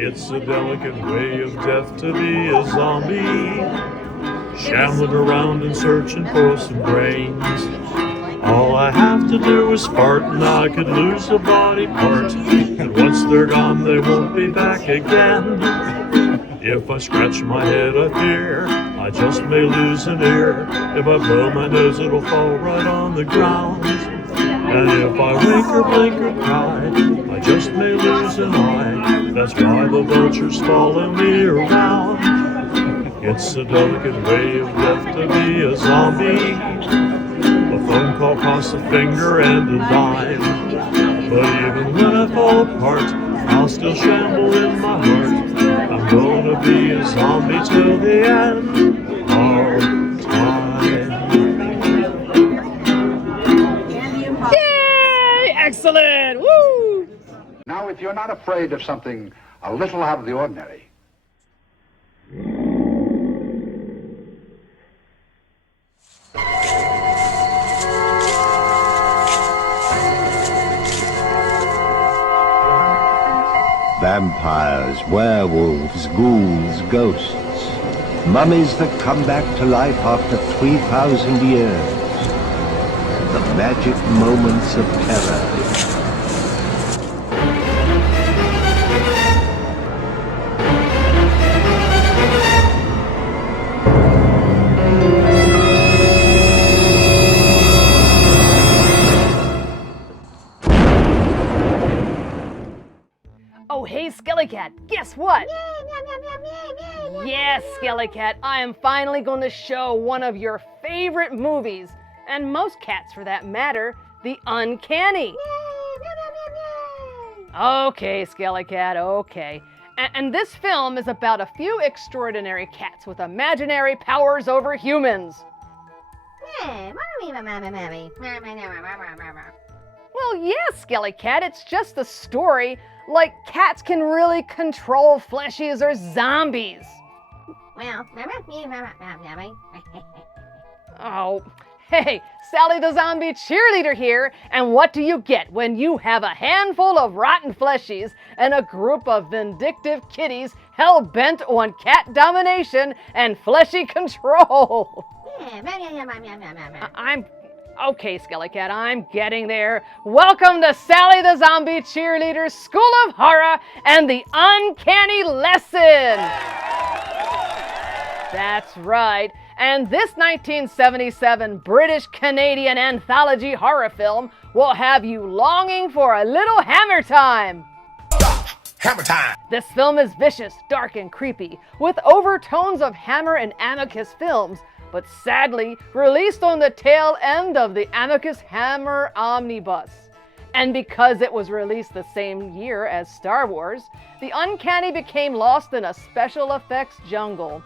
It's a delicate way of death to be a zombie, shambling around and searching for some brains. All I have to do is fart and I could lose a body part, and once they're gone they won't be back again. If I scratch my head I fear I just may lose an ear. If I blow my nose it'll fall right on the ground. And if I wink or blink or cry I just may lose an eye. That's why the vultures follow me around. It's a delicate way of death to be a zombie. A phone call costs a finger and a dime. But even when I fall apart I'll still shamble in my heart. I'm gonna be a zombie till the end of time. Yay! Excellent! Woo! Now, if you're not afraid of something a little out of the ordinary, vampires, werewolves, ghouls, ghosts, mummies that come back to life after 3,000 years, the magic moments of terror. Oh, hey, SkeleKat, guess what? Yes, SkeleKat, I am finally going to show one of your favorite movies, and most cats for that matter, the Uncanny. Okay, SkeleKat, okay. And this film is about a few extraordinary cats with imaginary powers over humans. Well, yes, SkeleKat, it's just a story. Like, cats can really control fleshies or zombies. Oh, hey, Sally the Zombie Cheerleader here, and what do you get when you have a handful of rotten fleshies and a group of vindictive kitties hell-bent on cat domination and fleshy control? Okay, SkeleKat, I'm getting there. Welcome to Sally the Zombie Cheerleader's School of Horror and the Uncanny Lesson! That's right. And this 1977 British-Canadian anthology horror film will have you longing for a little hammer time. Hammer time! This film is vicious, dark, and creepy, with overtones of Hammer and Amicus films, but sadly released on the tail end of the Amicus Hammer Omnibus. And because it was released the same year as Star Wars, the Uncanny became lost in a special effects jungle.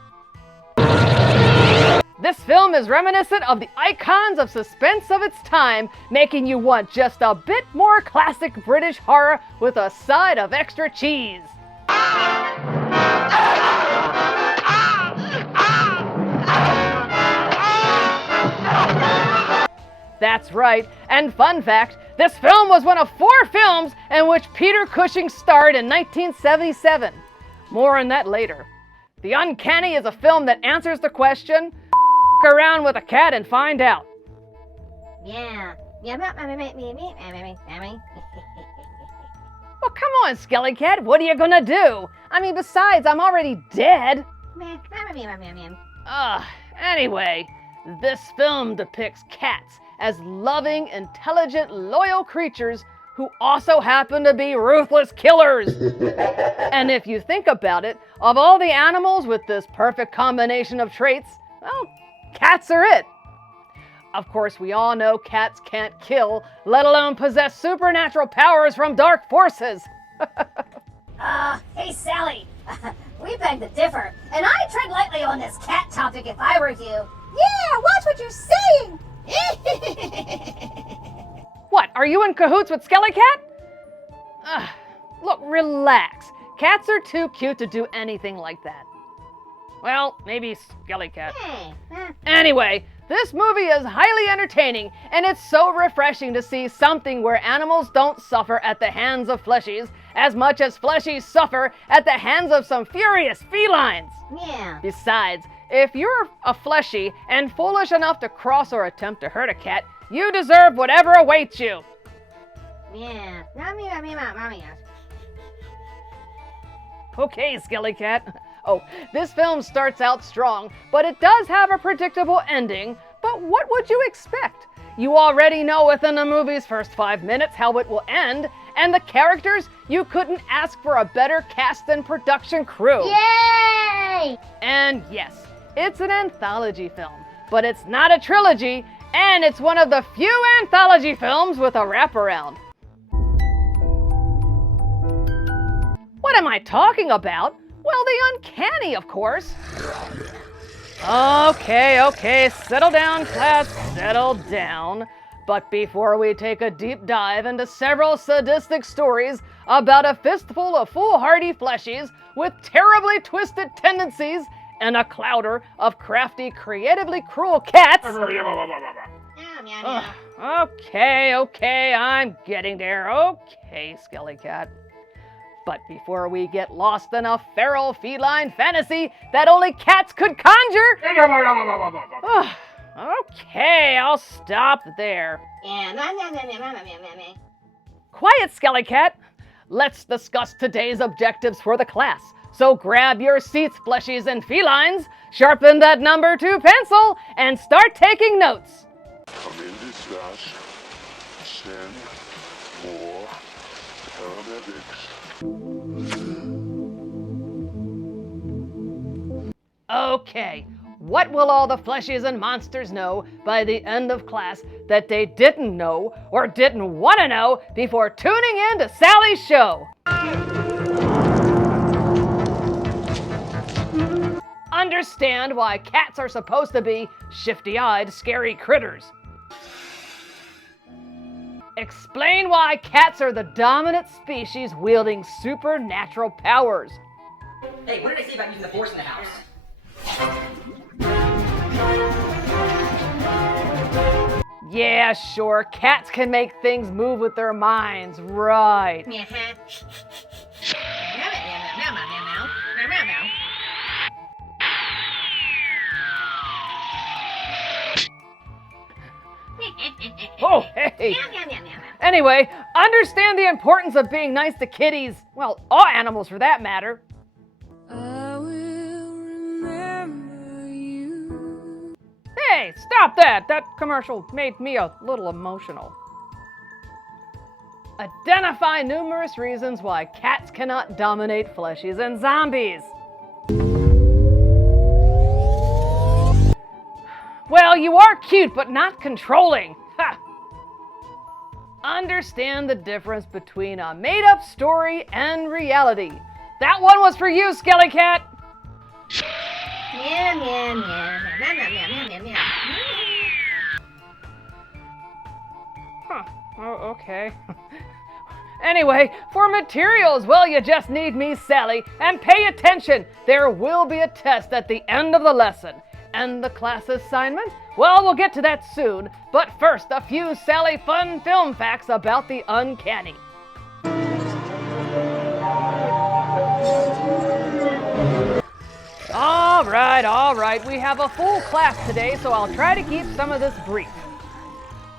This film is reminiscent of the icons of suspense of its time, making you want just a bit more classic British horror with a side of extra cheese. That's right, and fun fact, this film was one of 4 films in which Peter Cushing starred in 1977. More on that later. The Uncanny is a film that answers the question, around with a cat and find out. Yeah. Well, come on, SkeleKat, what are you gonna do? I mean, besides, I'm already dead. Anyway, this film depicts cats as loving, intelligent, loyal creatures who also happen to be ruthless killers. And if you think about it, of all the animals with this perfect combination of traits, well, cats are it. Of course, we all know cats can't kill, let alone possess supernatural powers from dark forces. Hey, Sally. We beg to differ, and I'd tread lightly on this cat topic if I were you. Yeah, watch what you're saying! What, are you in cahoots with SkeleKat? Look, relax. Cats are too cute to do anything like that. Well, maybe SkeleKat. Hey. Anyway, This movie is highly entertaining, and it's so refreshing to see something where animals don't suffer at the hands of fleshies as much as fleshies suffer at the hands of some furious felines. Yeah. Besides, if you're a fleshy and foolish enough to cross or attempt to hurt a cat, you deserve whatever awaits you. Yeah. Okay, SkeleKat. Oh, this film starts out strong, but it does have a predictable ending. But what would you expect? You already know within the movie's first 5 minutes how it will end, and the characters, you couldn't ask for a better cast and production crew. Yay! And yes, it's an anthology film, but it's not a trilogy, and it's one of the few anthology films with a wraparound. What am I talking about? Well, the uncanny, of course. Okay, settle down, class, settle down. But before we take a deep dive into several sadistic stories about a fistful of foolhardy fleshies with terribly twisted tendencies and a clouder of crafty, creatively cruel cats. Okay, I'm getting there. Okay, SkeleKat. But before we get lost in a feral feline fantasy that only cats could conjure... Okay, I'll stop there. Quiet, SkeleKat. Let's discuss today's objectives for the class. So grab your seats, fleshies and felines, sharpen that number 2 pencil, and start taking notes. Come in this dash. Send more paramedics. Okay, what will all the fleshies and monsters know by the end of class that they didn't know or didn't want to know before tuning in to Sally's show? Understand why cats are supposed to be shifty-eyed, scary critters. Explain why cats are the dominant species wielding supernatural powers. Hey, what did I say about using the force in the house? Yeah, sure, cats can make things move with their minds, right. Oh, hey. Anyway, understand the importance of being nice to kitties. Well, all animals for that matter. I will remember you. Hey, stop that! That commercial made me a little emotional. Identify numerous reasons why cats cannot dominate fleshies and zombies. Well, you are cute, but not controlling. Ha! Understand the difference between a made-up story and reality. That one was for you, SkeleKat. Huh. Oh, okay. Anyway, for materials, well, you just need me, Sally. And pay attention, there will be a test at the end of the lesson. And the class assignment? Well, we'll get to that soon. But first, a few Sally fun film facts about the uncanny. All right. We have a full class today, so I'll try to keep some of this brief.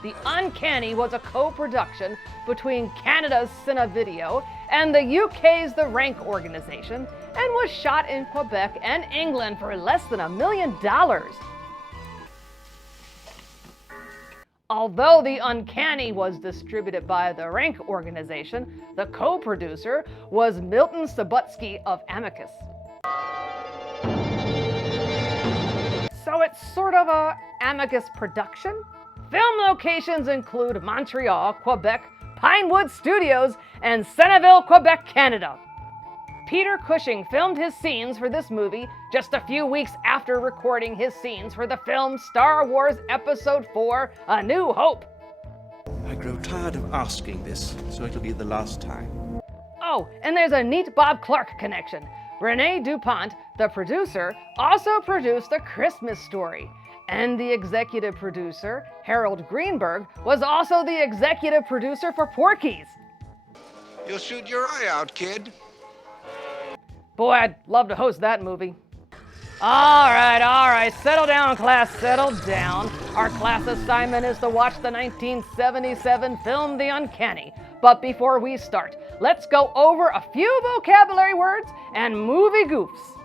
The Uncanny was a co-production between Canada's Cinevideo and the UK's The Rank organization, and was shot in Quebec and England for less than $1 million. Although The Uncanny was distributed by the Rank organization, the co-producer was Milton Subotsky of Amicus. So it's sort of a Amicus production? Film locations include Montreal, Quebec, Pinewood Studios, and Centreville, Quebec, Canada. Peter Cushing filmed his scenes for this movie just a few weeks after recording his scenes for the film Star Wars Episode 4, A New Hope. I grow tired of asking this, so it'll be the last time. Oh, and there's a neat Bob Clark connection. Rene DuPont, the producer, also produced A Christmas Story. And the executive producer, Harold Greenberg, was also the executive producer for Porky's. You'll shoot your eye out, kid. Boy, I'd love to host that movie. All right, settle down, class, settle down. Our class assignment is to watch the 1977 film The Uncanny. But before we start, let's go over a few vocabulary words and movie goofs.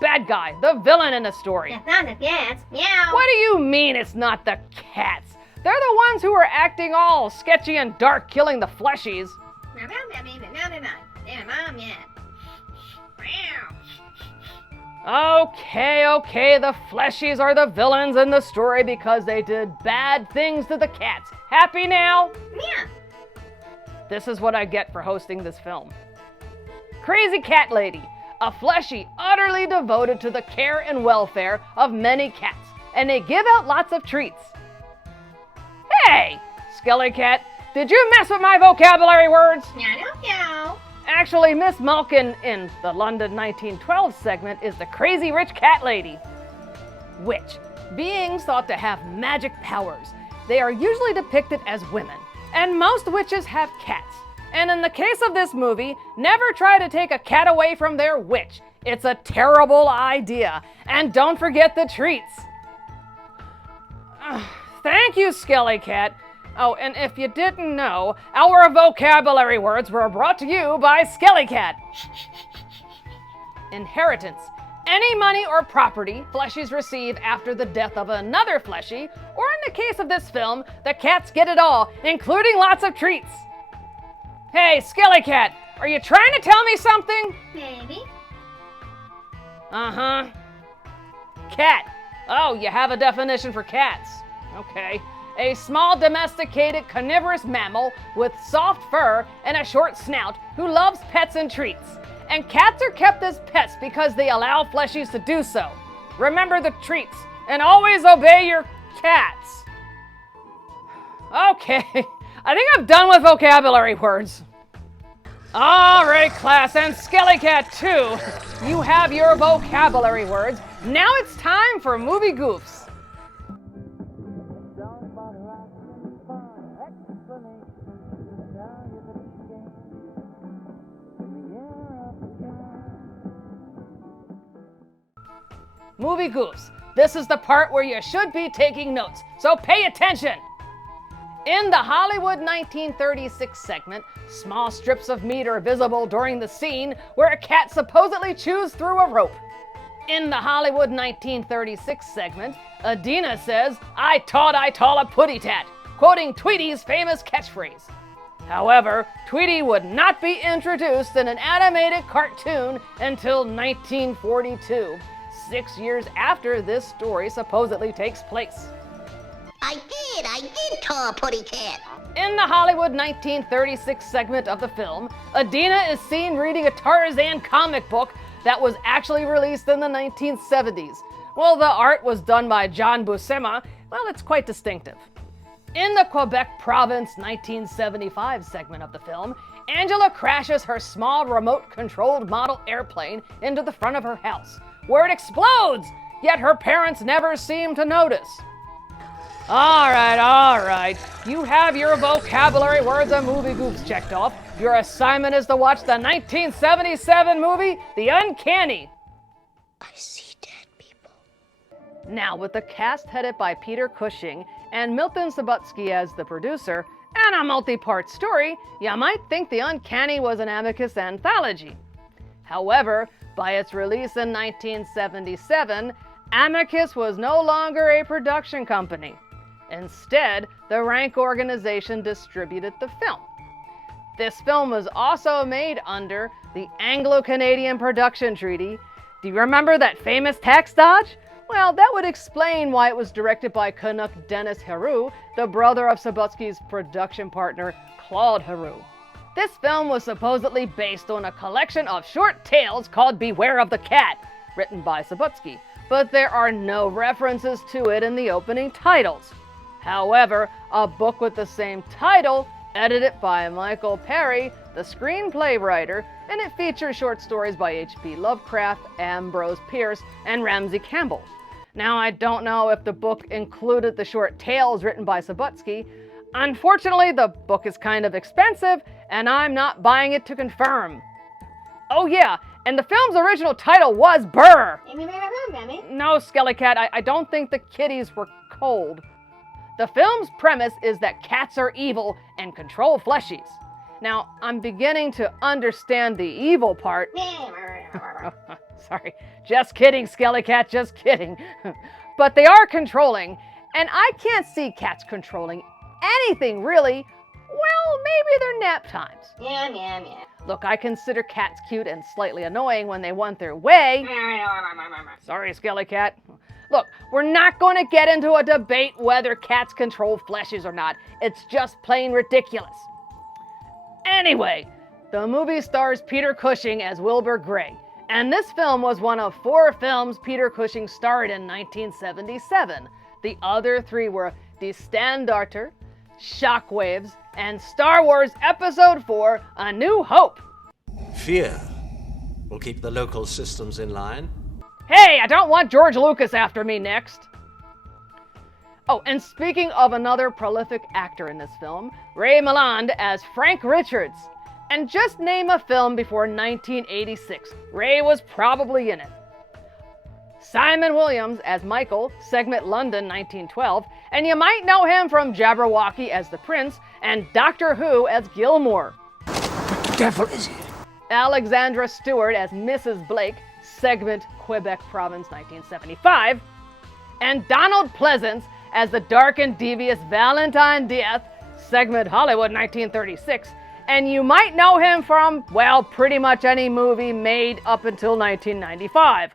Bad guy, the villain in the story. It's not the cats. Meow. What do you mean it's not the cats? They're the ones who are acting all sketchy and dark, killing the fleshies. Okay, the fleshies are the villains in the story because they did bad things to the cats. Happy now? Yeah. This is what I get for hosting this film. Crazy Cat Lady, a fleshie utterly devoted to the care and welfare of many cats, and they give out lots of treats. Hey, SkeleKat, did you mess with my vocabulary words? No. Actually, Miss Malkin in the London 1912 segment is the crazy rich cat lady. Witch, beings thought to have magic powers. They are usually depicted as women, and most witches have cats. And in the case of this movie, never try to take a cat away from their witch. It's a terrible idea. And don't forget the treats. Thank you, SkeleKat. Oh, and if you didn't know, our vocabulary words were brought to you by SkeleKat. Inheritance. Any money or property fleshies receive after the death of another fleshie, or in the case of this film, the cats get it all, including lots of treats. Hey, SkeleKat, are you trying to tell me something? Maybe. Uh-huh. Cat. Oh, you have a definition for cats. Okay. A small domesticated carnivorous mammal with soft fur and a short snout who loves pets and treats. And cats are kept as pets because they allow fleshies to do so. Remember the treats and always obey your cats. Okay, I think I'm done with vocabulary words. All right, class, and SkeleKat too. You have your vocabulary words. Now it's time for movie goofs. Movie goofs. This is the part where you should be taking notes, so pay attention. In the Hollywood 1936 segment, small strips of meat are visible during the scene where a cat supposedly chews through a rope. In the Hollywood 1936 segment, Adina says, "I taught a putty tat," quoting Tweety's famous catchphrase. However, Tweety would not be introduced in an animated cartoon until 1942. 6 years after this story supposedly takes place. I did tell a putty cat. In the Hollywood 1936 segment of the film, Adina is seen reading a Tarzan comic book that was actually released in the 1970s. Well, the art was done by John Buscema. Well, it's quite distinctive. In the Quebec Province 1975 segment of the film, Angela crashes her small remote-controlled model airplane into the front of her house, where it explodes, yet her parents never seem to notice. All right. You have your vocabulary words and movie goofs checked off. Your assignment is to watch the 1977 movie, The Uncanny. I see dead people. Now, with the cast headed by Peter Cushing and Milton Subotsky as the producer, and a multi-part story, you might think The Uncanny was an Amicus anthology. However, by its release in 1977, Amicus was no longer a production company. Instead, the Rank organization distributed the film. This film was also made under the Anglo-Canadian Production Treaty. Do you remember that famous tax dodge? Well, that would explain why it was directed by Canuck Dennis Heroux, the brother of Subotsky's production partner, Claude Heroux. This film was supposedly based on a collection of short tales called Beware of the Cat, written by Subotsky, but there are no references to it in the opening titles. However, a book with the same title, edited by Michael Perry, the screenplay writer, and it features short stories by H.P. Lovecraft, Ambrose Bierce, and Ramsey Campbell. Now, I don't know if the book included the short tales written by Subotsky. Unfortunately, the book is kind of expensive, and I'm not buying it to confirm. Oh yeah, and the film's original title was Burr. No, SkeleKat, I don't think the kitties were cold. The film's premise is that cats are evil and control fleshies. Now, I'm beginning to understand the evil part. Sorry, just kidding, SkeleKat, just kidding. But they are controlling, and I can't see cats controlling anything, really. Well, maybe their nap times. Look, I consider cats cute and slightly annoying when they want their way. Sorry, SkeleKat. Look, we're not going to get into a debate whether cats control fleshies or not. It's just plain ridiculous. Anyway, the movie stars Peter Cushing as Wilbur Gray, and this film was one of 4 films Peter Cushing starred in 1977. The other 3 were Die Standarte, Shockwaves, and Star Wars Episode 4, A New Hope. Fear will keep the local systems in line. Hey, I don't want George Lucas after me next. Oh, and speaking of another prolific actor in this film, Ray Milland as Frank Richards. And just name a film before 1986. Ray was probably in it. Simon Williams as Michael, segment London 1912, and you might know him from Jabberwocky as the Prince and Doctor Who as Gilmore. What the devil is it? Alexandra Stewart as Mrs. Blake, segment Quebec Province 1975, and Donald Pleasance as the dark and devious Valentine Diaz, segment Hollywood 1936, and you might know him from, well, pretty much any movie made up until 1995.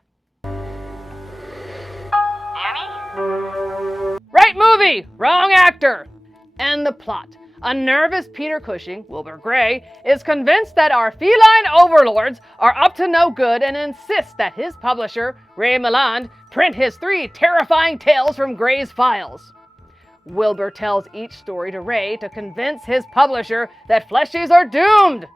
Right movie, wrong actor. And the plot. A nervous Peter Cushing, Wilbur Gray, is convinced that our feline overlords are up to no good and insists that his publisher, Ray Milland, print his 3 terrifying tales from Gray's files. Wilbur tells each story to Ray to convince his publisher that fleshies are doomed.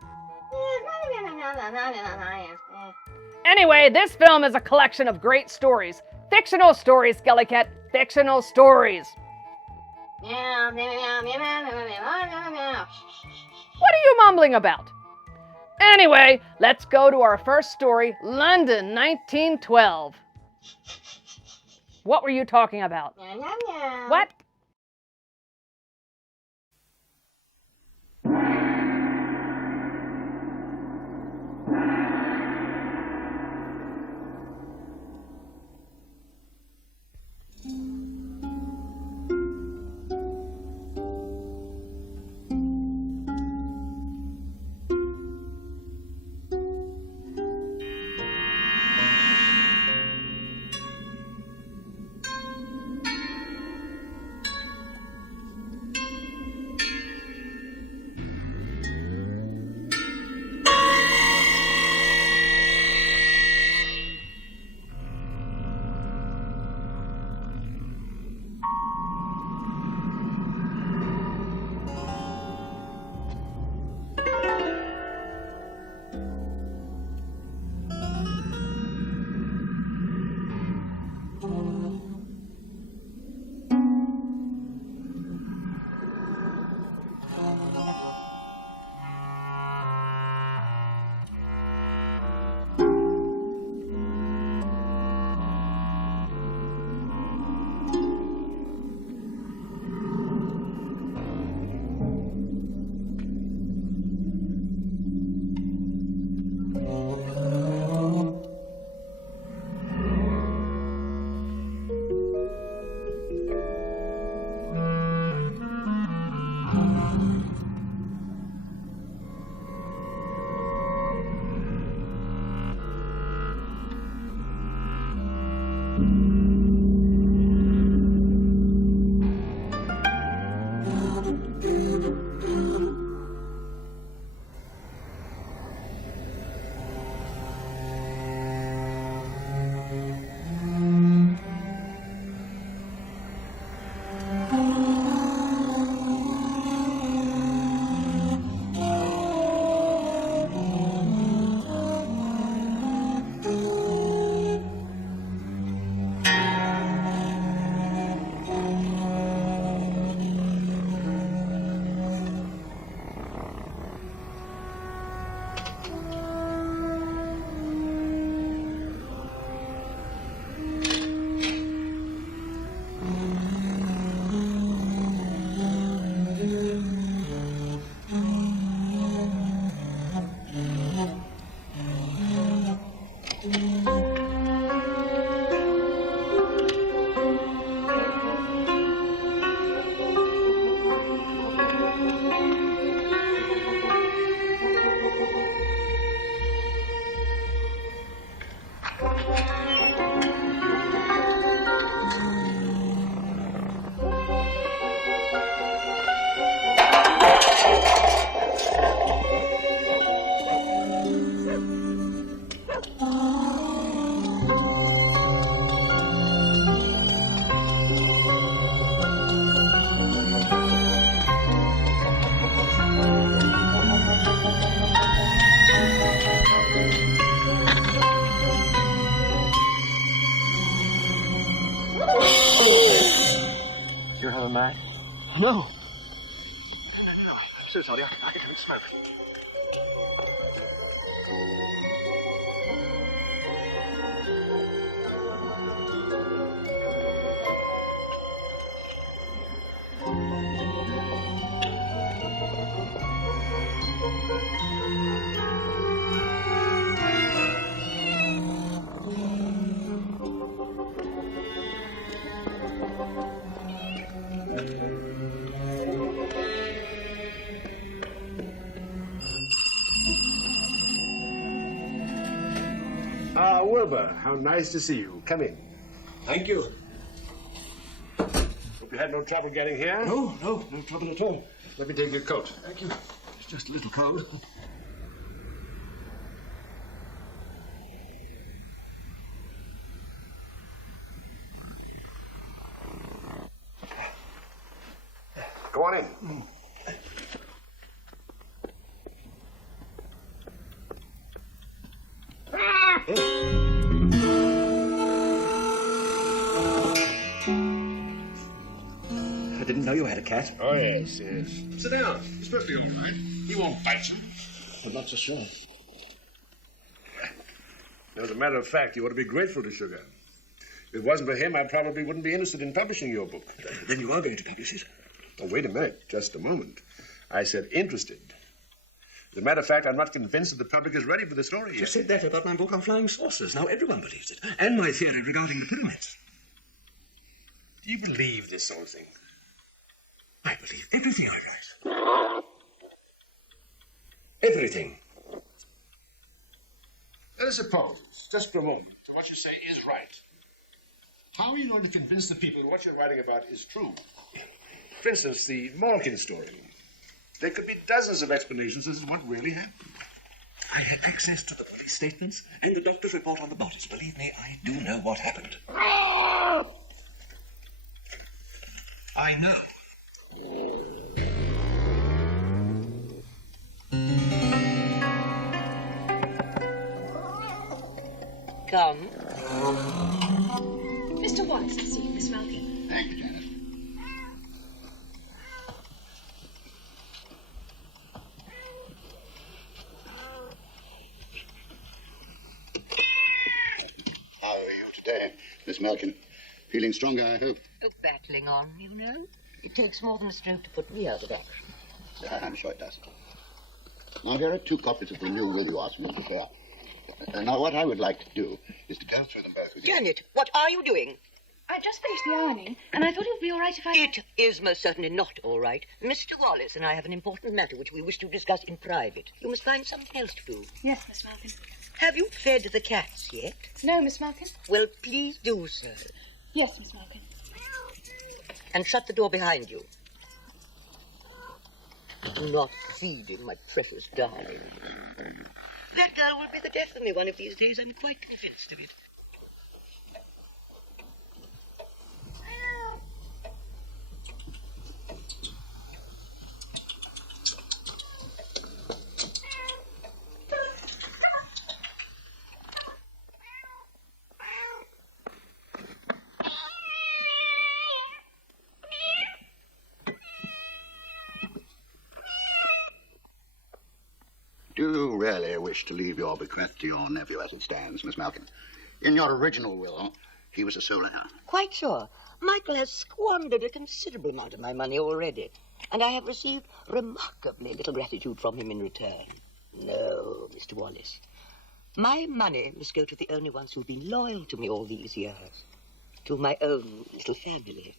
Anyway, this film is a collection of great stories. Fictional stories, SkeleKat, fictional stories. What are you mumbling about? Anyway, let's go to our first story, London, 1912. What were you talking about? What? mind? No. No. I'm so sorry. I don't smoke. Wilbur, how nice to see you. Come in. Thank you. Hope you had no trouble getting here. No trouble at all. Let me take your coat. Thank you. It's just a little cold. Go on in. I didn't know you had a cat. Oh, yes. Sit down. It's perfectly all right. He won't bite you. I'm not so sure. As a matter of fact, you ought to be grateful to Sugar. If it wasn't for him, I probably wouldn't be interested in publishing your book. Then you are going to publish it? Oh, wait a minute. Just a moment. I said interested. As a matter of fact, I'm not convinced that the public is ready for the story yet. You said that about my book on flying saucers. Now everyone believes it. And my theory regarding the pyramids. Do you believe this whole thing? I believe everything I write. Everything. Let us suppose, just for a moment, that what you say is right. How are you going to convince the people that what you're writing about is true? For instance, the Malkin story. There could be dozens of explanations as to what really happened. I had access to the police statements and the doctor's report on the bodies. Believe me, I do know what happened. I know. Come. Mr. Wallace to see you, Miss Malkin. Thank you, Janet. How are you today, Miss Malkin? Feeling stronger, I hope? Oh, battling on, you know. It takes more than a stroke to put me out of action. I'm sure it does. Now, here are 2 copies of the new will you asked me to prepare. Now, what I would like to do is to go through them both with you. Janet, what are you doing? I just finished the ironing, and I thought it would be all right if I... It is most certainly not all right. Mr. Wallace and I have an important matter which we wish to discuss in private. You must find something else to do. Yes, Miss Malkin. Have you fed the cats yet? No, Miss Malkin. Well, please do so. Yes, Miss Malkin. And shut the door behind you. Do not feed him, my precious darling. That girl will be the death of me one of these days. I'm quite convinced of it. Do you really wish to leave your bequest to your nephew as it stands, Miss Malkin? In your original will, he was a sole heir. Quite sure. Michael has squandered a considerable amount of my money already, and I have received remarkably little gratitude from him in return. No, Mr. Wallace. My money must go to the only ones who've been loyal to me all these years. To my own little family.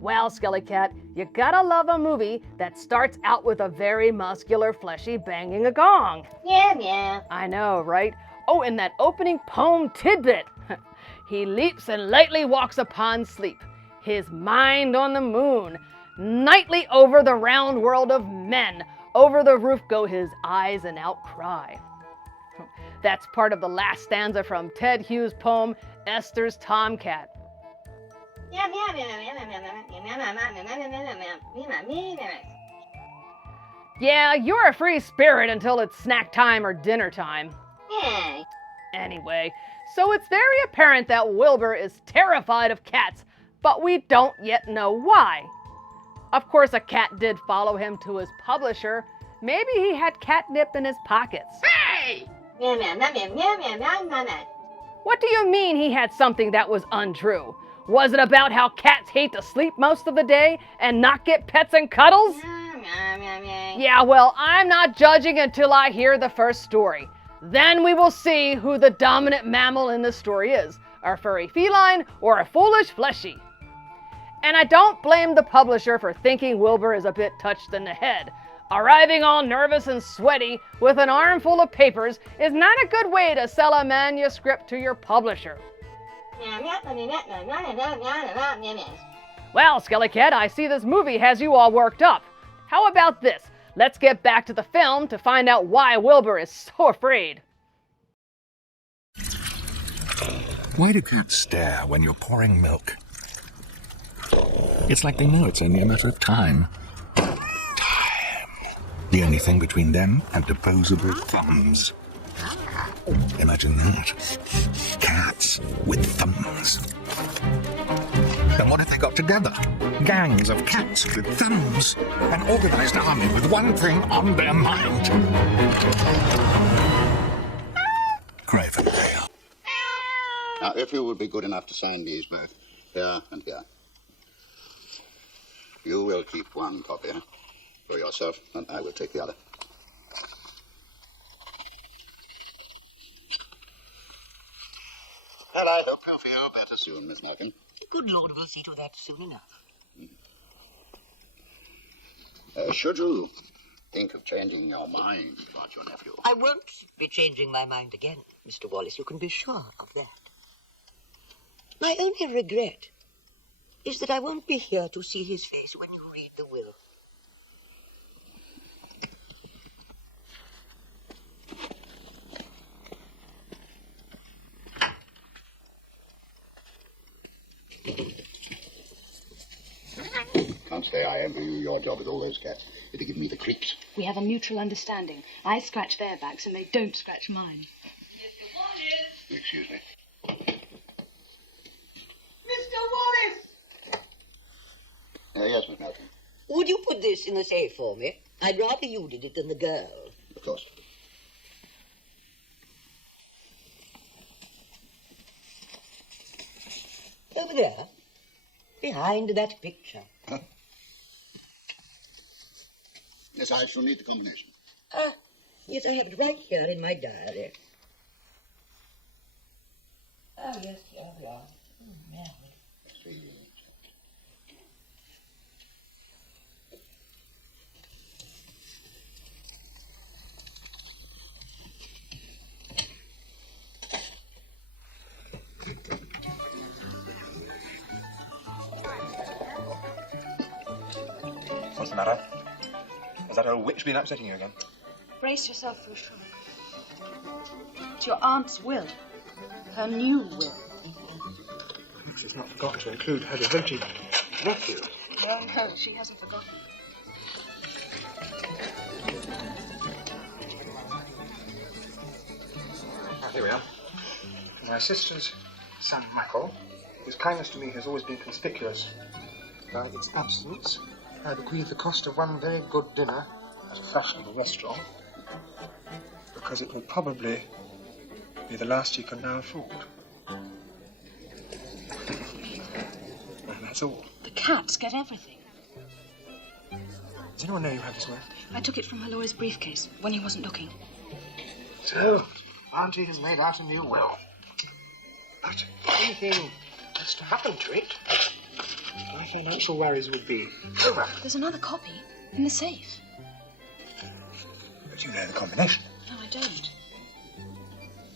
Well, SkeleKat, you gotta love a movie that starts out with a very muscular, fleshy banging a gong. Yeah. I know, right? Oh, and that opening poem tidbit. He leaps and lightly walks upon sleep, his mind on the moon. Nightly over the round world of men, over the roof go his eyes in outcry. That's part of the last stanza from Ted Hughes' poem, Esther's Tomcat. Yeah, you're a free spirit until it's snack time or dinner time. Hey. Anyway, so it's very apparent that Wilbur is terrified of cats, but we don't yet know why. Of course, a cat did follow him to his publisher. Maybe he had catnip in his pockets. Hey! Meow, meow, meow, meow, meow, meow, meow, meow, meow. What do you mean he had something that was untrue? Was it about how cats hate to sleep most of the day and not get pets and cuddles? Yeah, well, I'm not judging until I hear the first story. Then we will see who the dominant mammal in this story is, a furry feline or a foolish fleshy. And I don't blame the publisher for thinking Wilbur is a bit touched in the head. Arriving all nervous and sweaty with an armful of papers is not a good way to sell a manuscript to your publisher. Well, SkeleKat, I see this movie has you all worked up. How about this? Let's get back to the film to find out why Wilbur is so afraid. Why do cats stare when you're pouring milk? It's like they know it's only a matter of time. The only thing between them and opposable thumbs. Imagine that. Cats with thumbs. And what if they got together? Gangs of cats with thumbs. An organized army with one thing on their mind. Craven Tail. Now, if you would be good enough to sign these both, here and here. You will keep one copy for yourself, and I will take the other. Well, I hope you feel better soon, Miss Malkin. Good Lord, we'll see to that soon enough. Should you think of changing your mind about your nephew? I won't be changing my mind again, Mr. Wallace. You can be sure of that. My only regret is that I won't be here to see his face when you read the will. Can't say I envy you your job with all those cats. It'd give me the creeps. We have a mutual understanding. I scratch their backs and they don't scratch mine. Excuse me. Mr. Wallace! Yes, Miss Malkin. Would you put this in the safe for me? I'd rather you did it than the girl. Of course. Over there, behind that picture. Huh? Yes, I shall need the combination. Yes, I have it right here in my diary. Oh, yes, here we are. What's the matter? Has that old witch been upsetting you again? Brace yourself for a shock. It's your aunt's will. Her new will. She's not forgotten to include her devoted nephew. No, she hasn't forgotten. Here we are. My sister's son, Michael, whose kindness to me has always been conspicuous. By its absence, I bequeath the cost of one very good dinner at a fashionable restaurant, because it will probably be the last he can now afford. And that's all. The cats get everything. Does anyone know you have this will? I took it from her lawyer's briefcase when he wasn't looking. So, Auntie has made out a new will. But if anything was to happen to it, my financial worries would be over. There's another copy in the safe. But you know the combination. No, I don't.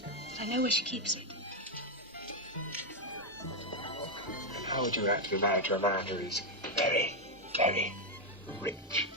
But I know where she keeps it. And how would you like to be married to a man who is very, very rich?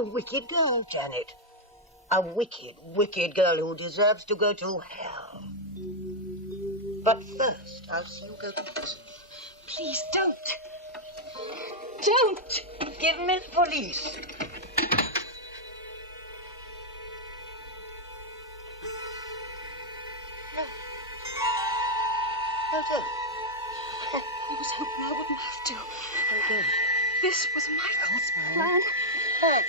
a wicked girl, Janet. A wicked, wicked girl who deserves to go to hell. But first, I'll see you go to prison. Please don't. Don't. Give me the police. No, don't. I was hoping I wouldn't have to. Okay. This was Michael's plan. Hey.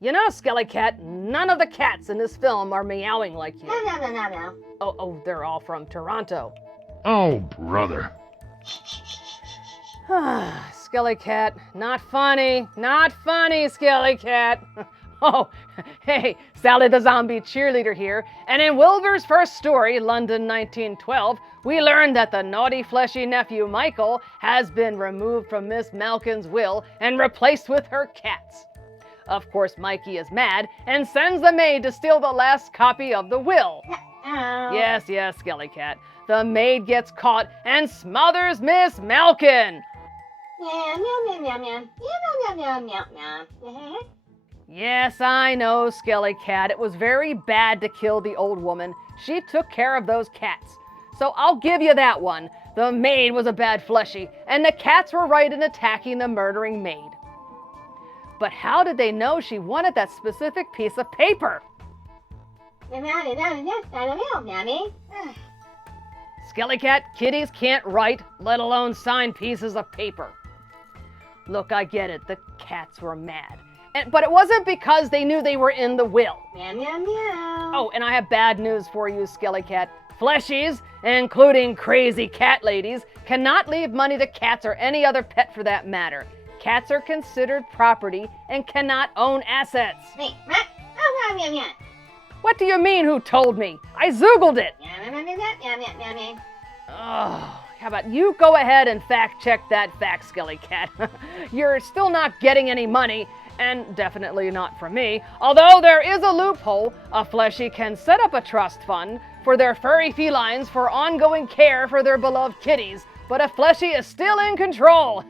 You know, SkeleKat, none of the cats in this film are meowing like you. No. Oh, they're all from Toronto. Oh, brother. SkeleKat, not funny, SkeleKat. Oh, hey, Sally the Zombie Cheerleader here, and in Wilbur's first story, London 1912, we learned that the naughty fleshy nephew Michael has been removed from Miss Malkin's will and replaced with her cats. Of course, Mikey is mad and sends the maid to steal the last copy of the will. Yes, SkeleKat. The maid gets caught and smothers Miss Malkin. Meow, meow, meow, meow, meow, meow, meow, meow, meow. Yes, I know, SkeleKat. It was very bad to kill the old woman. She took care of those cats. So I'll give you that one. The maid was a bad fleshy, and the cats were right in attacking the murdering maid. But how did they know she wanted that specific piece of paper? SkeleKat, kitties can't write, let alone sign pieces of paper. Look, I get it. The cats were mad. But it wasn't because they knew they were in the will. Meow, meow, meow. Oh, and I have bad news for you, SkeleKat. Fleshies, including crazy cat ladies, cannot leave money to cats or any other pet for that matter. Cats are considered property and cannot own assets. Meow, meow, meow, meow. What do you mean, who told me? I Zoogled it. Meow, meow, meow, meow, meow, meow, meow. Oh, how about you go ahead and fact check that fact, SkeleKat. You're still not getting any money, and definitely not from me. Although there is a loophole, a fleshy can set up a trust fund for their furry felines for ongoing care for their beloved kitties, but a fleshy is still in control.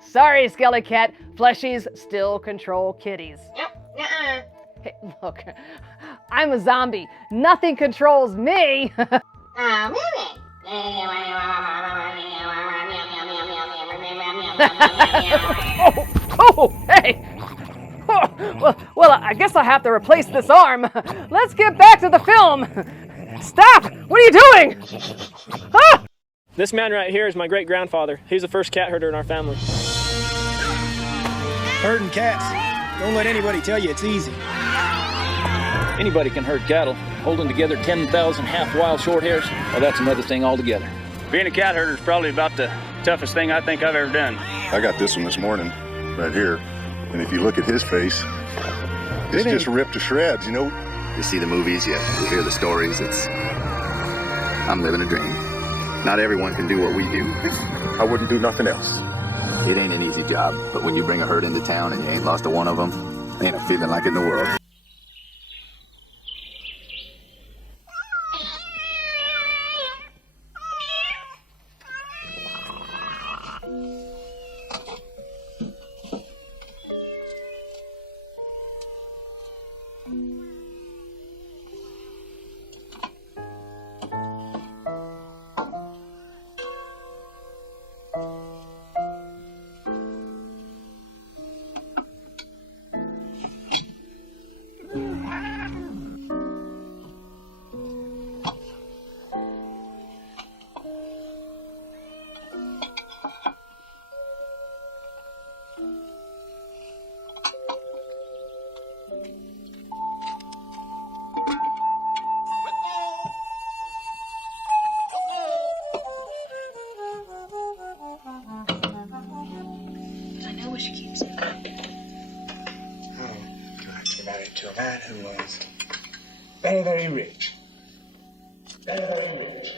Sorry, SkeleKat, fleshies still control kitties. Hey, look, I'm a zombie. Nothing controls me. Hey! Well, I guess I'll have to replace this arm. Let's get back to the film. Stop! What are you doing? Ah! This man right here is my great-grandfather. He's the first cat herder in our family. Herding cats. Don't let anybody tell you it's easy. Anybody can herd cattle. Holding together 10,000 half-wild short hairs, well, that's another thing altogether. Being a cat herder is probably about the toughest thing I think I've ever done. I got this one this morning, right here. And if you look at his face, it's just ripped to shreds, you know? You see the movies, you hear the stories, I'm living a dream. Not everyone can do what we do. I wouldn't do nothing else. It ain't an easy job, but when you bring a herd into town and you ain't lost a one of them, ain't a feeling like it in the world. To a man who was very, very rich. Very, very rich.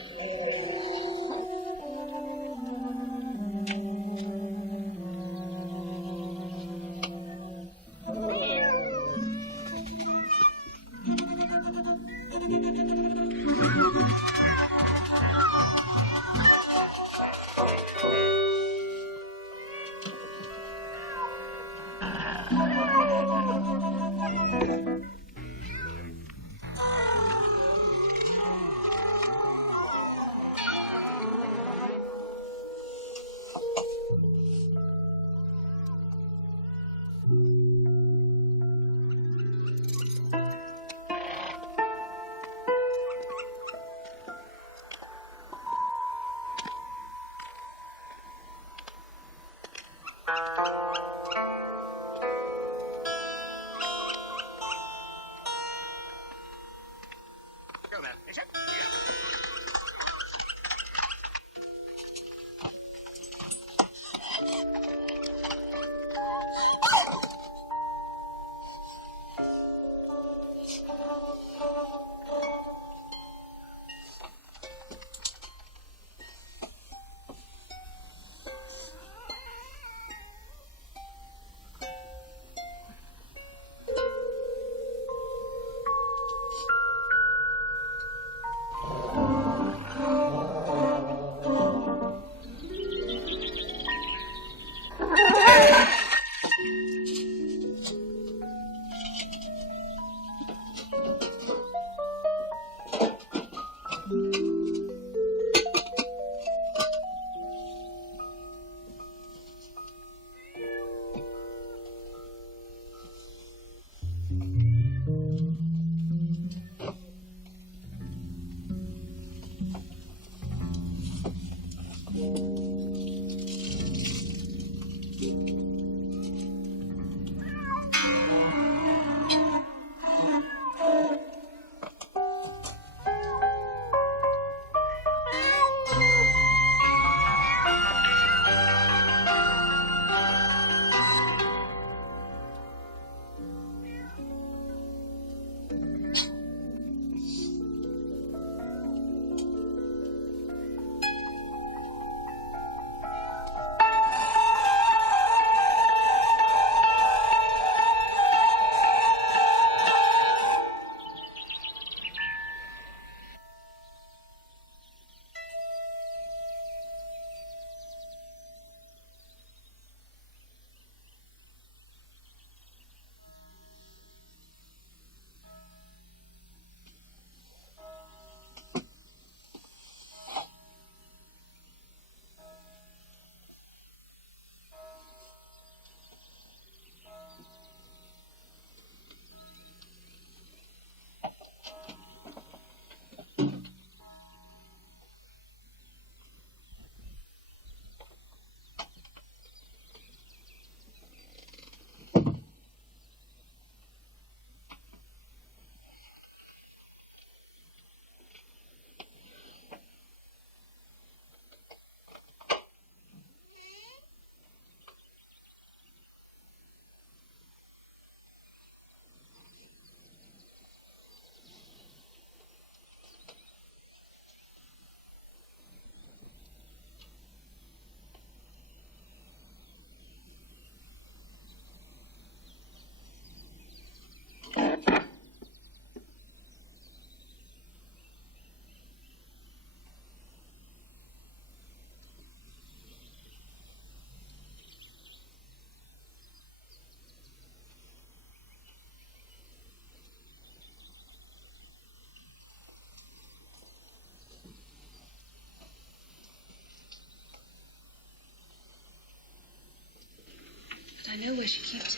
Please.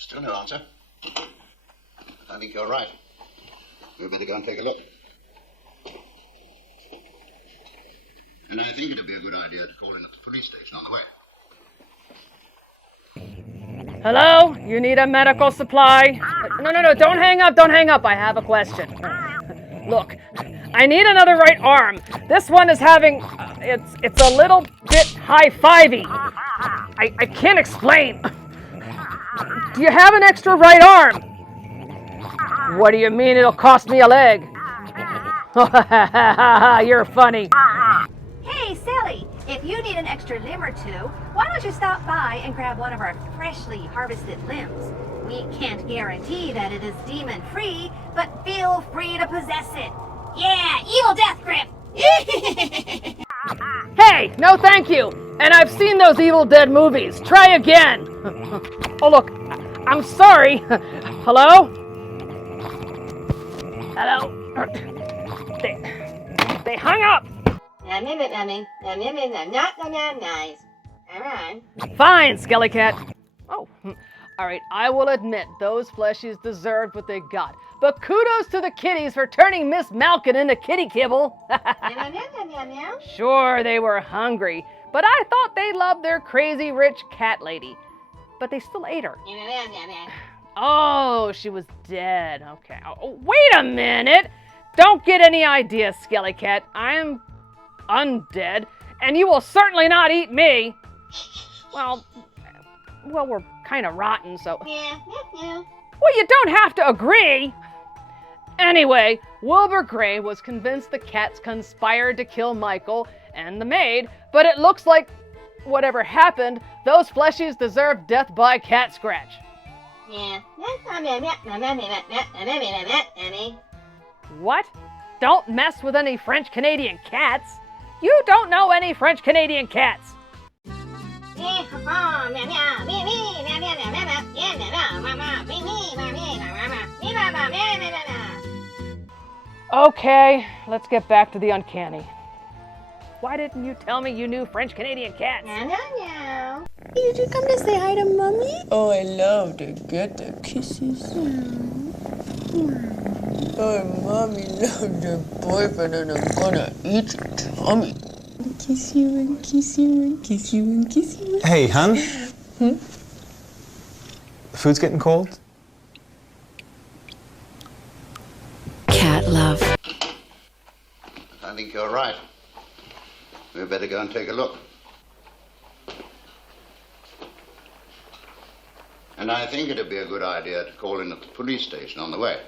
Still no answer. I think you're right. We'd better go and take a look. And I think it'd be a good idea to call in at the police station on the way. Hello? You need a medical supply? No, don't hang up, I have a question. Look, I need another right arm. This one is having, it's a little bit high-fivey. I can't explain. Do you have an extra right arm? What do you mean it'll cost me a leg? You're funny. Hey, Sally, if you need an extra limb or two, why don't you stop by and grab one of our freshly harvested limbs? We can't guarantee that it is demon-free, but feel free to possess it. Yeah, evil death grip! Hey, no thank you. And I've seen those Evil Dead movies. Try again. Oh, look, I'm sorry. Hello? Hello? They hung up. Fine, SkeleKat. Oh, all right, I will admit those fleshies deserved what they got. But kudos to the kitties for turning Miss Malkin into kitty kibble. Sure, they were hungry, but I thought they loved their crazy rich cat lady. But they still ate her. Oh, she was dead. Okay. Oh, wait a minute. Don't get any ideas, SkeleKat. I'm undead, and you will certainly not eat me. Well, we're kind of rotten, so... Well, you don't have to agree. Anyway, Wilbur Gray was convinced the cats conspired to kill Michael and the maid, but it looks like whatever happened, those fleshies deserve death by cat scratch. What? Don't mess with any French-Canadian cats. You don't know any French-Canadian cats. Okay, let's get back to the uncanny. Why didn't you tell me you knew French-Canadian cats? Did you come to say hi to Mommy? Oh, I love to get the kisses. Oh, Mommy loves her boyfriend and I'm gonna eat your tummy. kiss you and kiss you and kiss you and kiss you. Hey, hun. The food's getting cold. Cat love. I think you're right. We'd better go and take a look. And I think it'd be a good idea to call in at the police station on the way.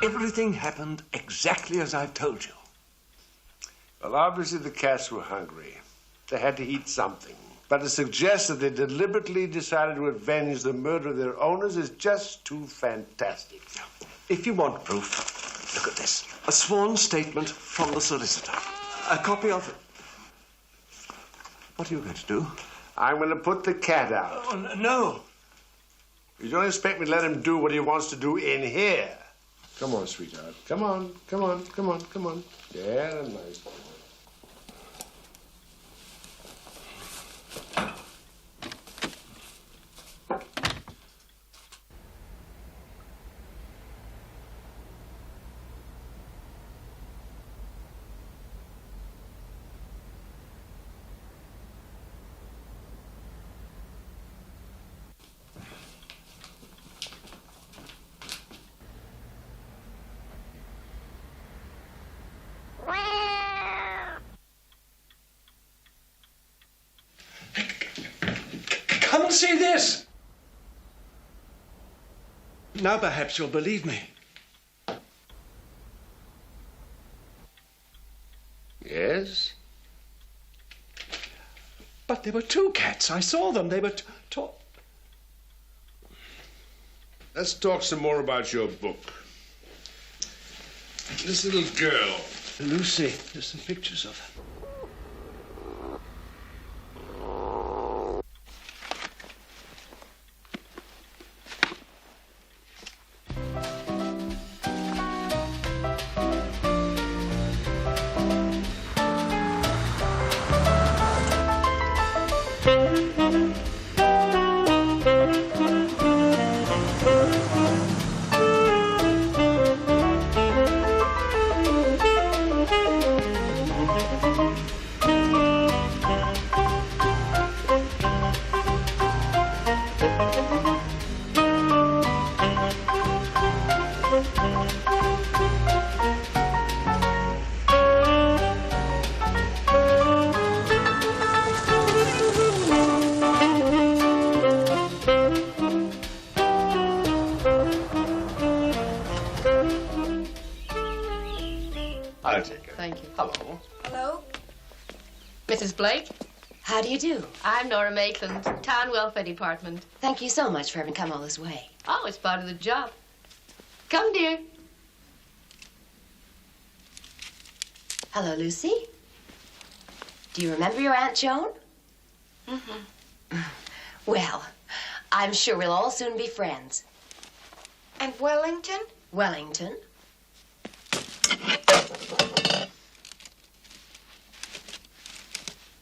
Everything happened exactly as I've told you. Well, obviously the cats were hungry. They had to eat something. But to suggest that they deliberately decided to avenge the murder of their owners is just too fantastic. If you want proof, look at this. A sworn statement from the solicitor. A copy of it. What are you going to do? I'm going to put the cat out. Oh, no. You don't expect me to let him do what he wants to do in here. Come on, sweetheart. Come on, come on, come on, come on. Yeah, that's nice. Come and see this. Now perhaps you'll believe me. Yes? But there were two cats. I saw them. They were Let's talk some more about your book. This little girl, Lucy, there's some pictures of her. Thank you. Hello. Hello? Mrs. Blake? How do you do? I'm Nora Maitland, Town Welfare Department. Thank you so much for having come all this way. Oh, it's part of the job. Come, dear. Hello, Lucy. Do you remember your Aunt Joan? Mm-hmm. Well, I'm sure we'll all soon be friends. And Wellington? Wellington?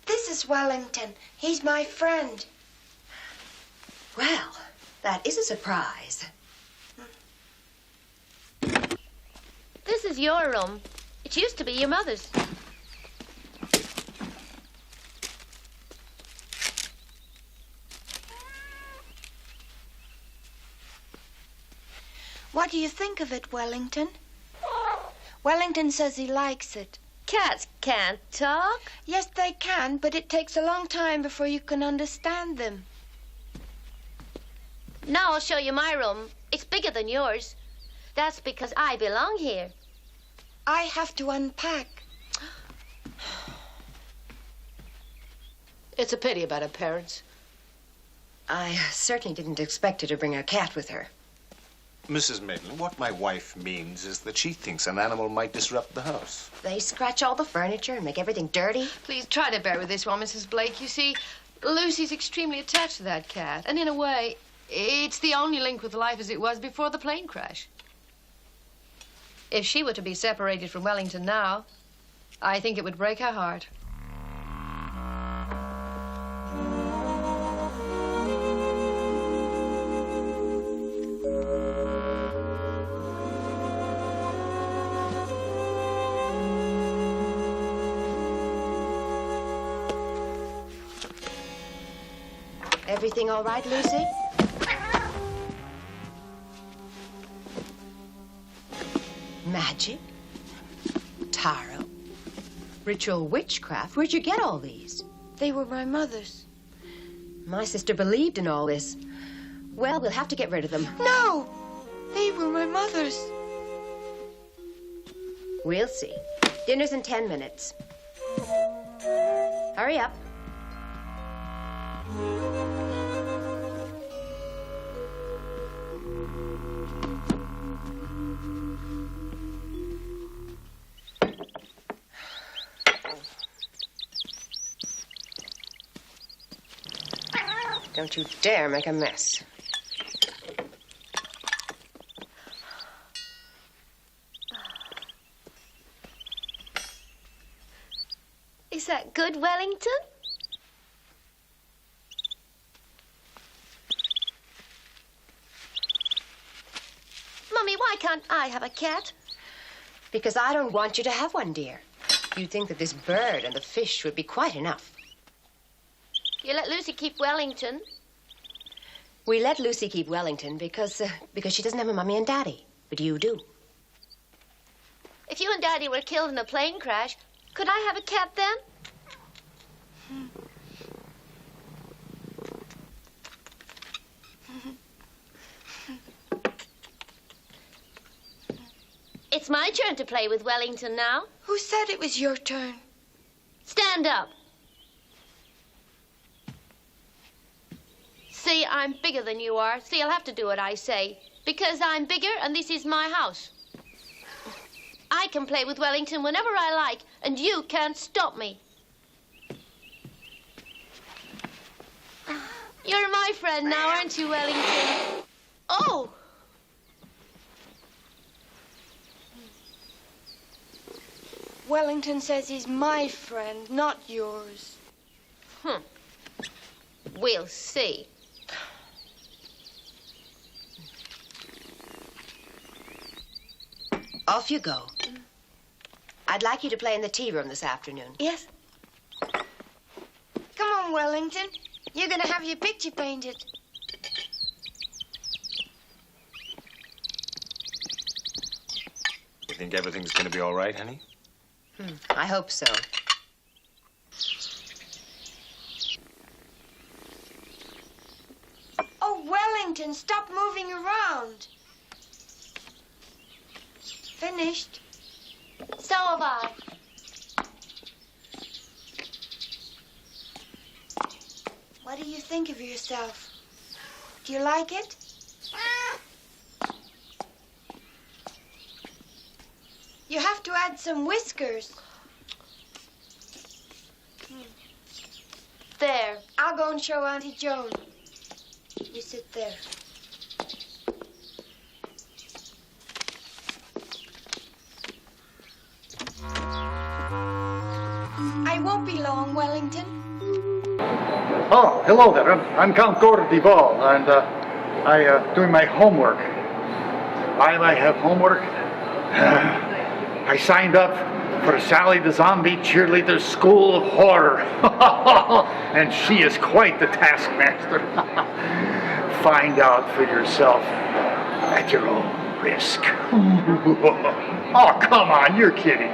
This is Wellington. He's my friend. Well, that is a surprise. This is your room. It used to be your mother's. What do you think of it, Wellington? Wellington says he likes it. Cats can't talk. Yes, they can, but it takes a long time before you can understand them. Now I'll show you my room. It's bigger than yours. That's because I belong here. I have to unpack. It's a pity about her parents. I certainly didn't expect her to bring her cat with her. Mrs. Maitland, what my wife means is that she thinks an animal might disrupt the house. They scratch all the furniture and make everything dirty. Please try to bear with this one, Mrs. Blake. You see, Lucy's extremely attached to that cat. And in a way, it's the only link with life as it was before the plane crash. If she were to be separated from Wellington now, I think it would break her heart. Everything all right, Lucy? Magic? Tarot? Ritual witchcraft? Where'd you get all these? They were my mother's. My sister believed in all this. Well, we'll have to get rid of them. No! They were my mother's. We'll see. Dinner's in 10 minutes. Hurry up. Don't you dare make a mess. Is that good, Wellington? Mummy, why can't I have a cat? Because I don't want you to have one, dear. You'd think that this bird and the fish would be quite enough. You let Lucy keep Wellington. We let Lucy keep Wellington because she doesn't have a mummy and daddy. But you do. If you and Daddy were killed in a plane crash, could I have a cat then? It's my turn to play with Wellington now. Who said it was your turn? Stand up. See, I'm bigger than you are. See, I'll have to do what I say. Because I'm bigger and this is my house. I can play with Wellington whenever I like, and you can't stop me. You're my friend now, aren't you, Wellington? Oh! Wellington says he's my friend, not yours. We'll see. Off you go. I'd like you to play in the tea room this afternoon. Yes. Come on, Wellington. You're going to have your picture painted. You think everything's going to be all right, honey? I hope so. Oh, Wellington, stop moving around. Finished. So have I. think of yourself? Do you like it? You have to add some whiskers. There. I'll go and show Auntie Joan. You sit there. I won't be long, Wellington. Oh, hello there. I'm Count Gordon Duval, and I doing my homework. Why do I have homework? I signed up for Sally the Zombie Cheerleader School of Horror, and she is quite the taskmaster. Find out for yourself at your own risk. Oh, come on, you're kidding.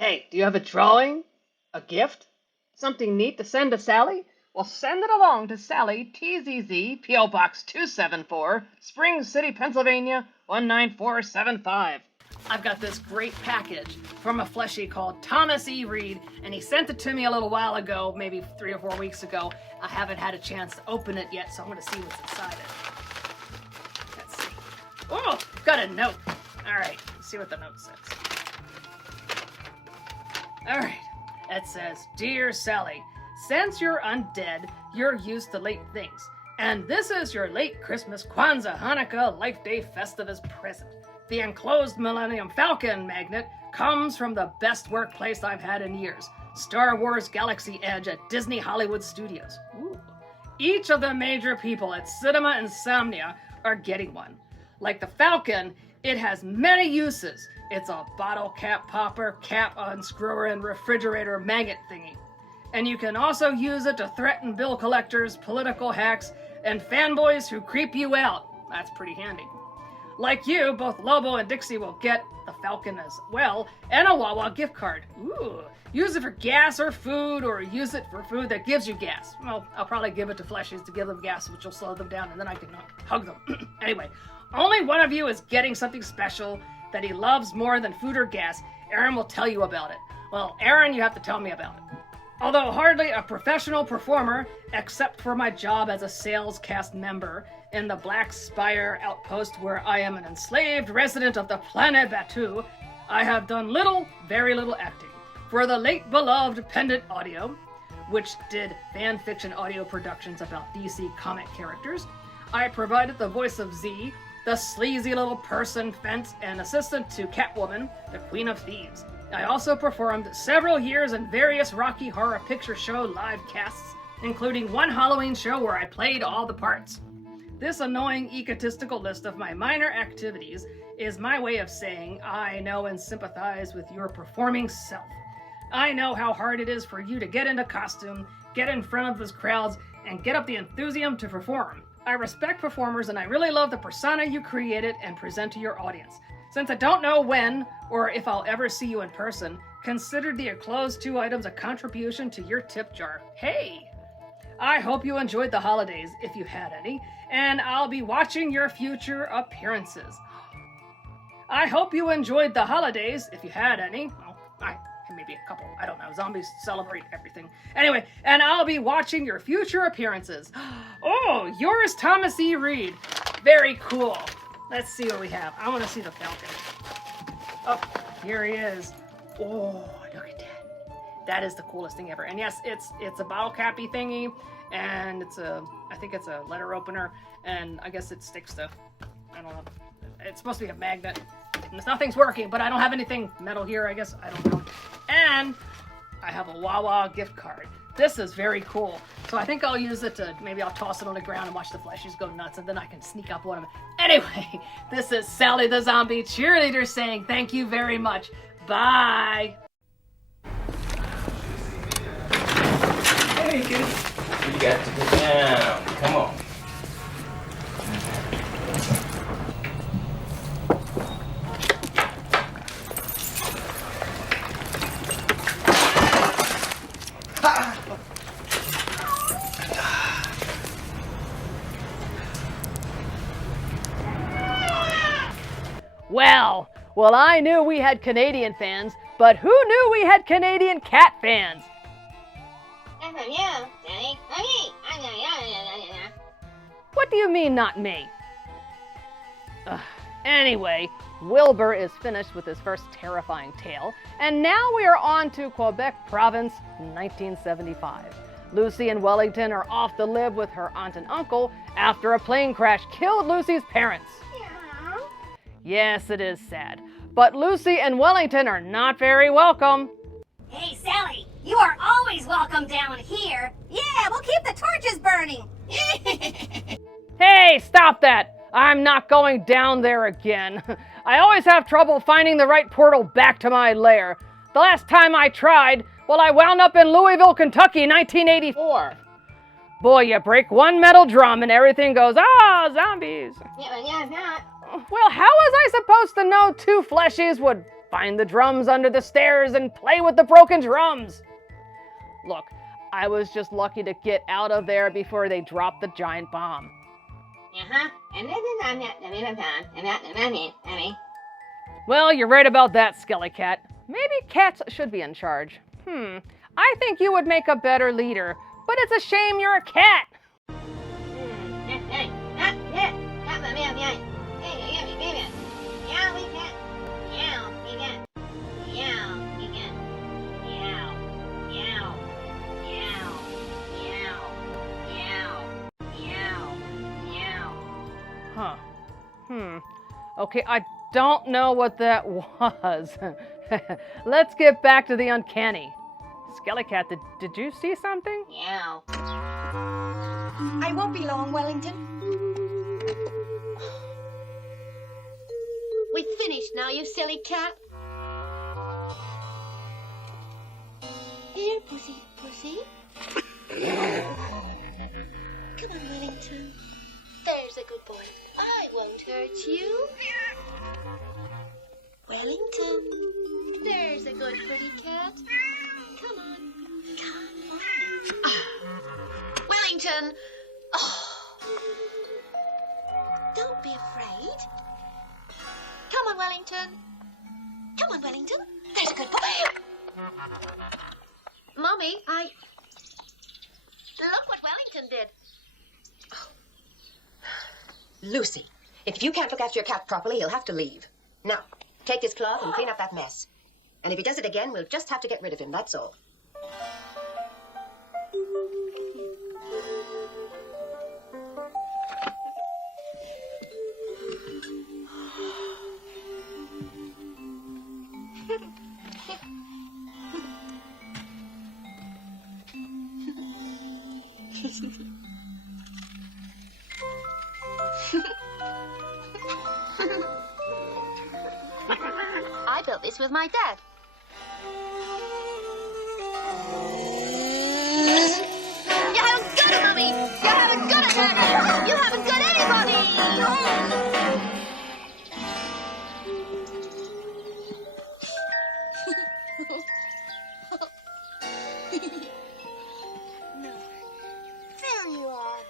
Hey, do you have a drawing? A gift? Something neat to send to Sally? Well, send it along to Sally, TZZ, P.O. Box 274, Spring City, Pennsylvania, 19475. I've got this great package from a fleshie called Thomas E. Reed, and he sent it to me a little while ago, maybe 3 or 4 weeks ago. I haven't had a chance to open it yet, so I'm going to see what's inside it. Let's see. Oh, got a note. All right, let's see what the note says. All right, it says, Dear Sally, since you're undead, you're used to late things. And this is your late Christmas, Kwanzaa, Hanukkah, Life Day Festivus present. The enclosed Millennium Falcon magnet comes from the best workplace I've had in years, Star Wars Galaxy Edge at Disney Hollywood Studios. Ooh. Each of the major people at Cinema Insomnia are getting one. Like the Falcon, it has many uses. It's a bottle cap popper, cap unscrewer, and refrigerator magnet thingy. And you can also use it to threaten bill collectors, political hacks, and fanboys who creep you out. That's pretty handy. Like you, both Lobo and Dixie will get the Falcon as well, and a Wawa gift card. Ooh. Use it for gas or food, or use it for food that gives you gas. Well, I'll probably give it to fleshies to give them gas, which will slow them down, and then I can hug them. Anyway, only one of you is getting something special that he loves more than food or gas. Aaron will tell you about it. Well, Aaron, you have to tell me about it. Although hardly a professional performer, except for my job as a sales cast member in the Black Spire outpost where I am an enslaved resident of the planet Batu, I have done little, very little acting. For the late beloved Pendant Audio, which did fan fiction audio productions about DC comic characters, I provided the voice of Z, the sleazy little person fence and assistant to Catwoman, the Queen of Thieves. I also performed several years in various Rocky Horror Picture Show live casts, including one Halloween show where I played all the parts. This annoying egotistical list of my minor activities is my way of saying I know and sympathize with your performing self. I know how hard it is for you to get into costume, get in front of those crowds, and get up the enthusiasm to perform. I respect performers and I really love the persona you created and present to your audience. Since I don't know when or if I'll ever see you in person, consider the enclosed 2 items a contribution to your tip jar. Hey! I hope you enjoyed the holidays, if you had any, and I'll be watching your future appearances. I hope you enjoyed the holidays, if you had any. Well, maybe a couple. I don't know. Zombies celebrate everything. Anyway, and I'll be watching your future appearances. Oh, yours, Thomas E. Reed. Very cool. Let's see what we have. I want to see the Falcon. Oh, here he is. Oh, look at that. That is the coolest thing ever. And yes, it's a bottle cappy thingy, and I think it's a letter opener, and I guess it sticks to, I don't know. It's supposed to be a magnet. Nothing's working, but I don't have anything metal here, I guess. I don't know. And I have a Wawa gift card. This is very cool. So I think I'll use it to, maybe I'll toss it on the ground and watch the fleshies go nuts, and then I can sneak up on them. Anyway, this is Sally the Zombie Cheerleader saying thank you very much. Bye. Hey, kid. You got to go down. Come on. Well, I knew we had Canadian fans, but who knew we had Canadian cat fans? What do you mean, not me? Anyway, Wilbur is finished with his first terrifying tale, and now we are on to Quebec Province, 1975. Lucy and Wellington are off to live with her aunt and uncle after a plane crash killed Lucy's parents. Yes, it is sad, but Lucy and Wellington are not very welcome. Hey, Sally, you are always welcome down here. Yeah, we'll keep the torches burning. Hey, stop that! I'm not going down there again. I always have trouble finding the right portal back to my lair. The last time I tried, well, I wound up in Louisville, Kentucky, 1984. Boy, you break one metal drum and everything goes, ah, zombies. Well, how was I supposed to know two fleshies would find the drums under the stairs and play with the broken drums? Look, I was just lucky to get out of there before they dropped the giant bomb. Well, you're right about that, SkeleKat. Maybe cats should be in charge. I think you would make a better leader, but it's a shame you're a cat. Okay, I don't know what that was. Let's get back to the uncanny. SkeleKat, did you see something? Yeah. I won't be long, Wellington. We've finished now, you silly cat. Here, pussy, pussy. Come on, Wellington. There's a good boy. I won't hurt you. Wellington, there's a good pretty cat. Come on, come on. Wellington! Oh. Don't be afraid. Come on, Wellington. Come on, Wellington. There's a good boy. Mommy, Look what Wellington did. Lucy, if you can't look after your cat properly, he'll have to leave. Now, take this cloth and clean up that mess. And if he does it again, we'll just have to get rid of him, that's all. I built this with my dad. You haven't got it, Mummy! You haven't got it, Daddy! You haven't got anybody! No. There you are.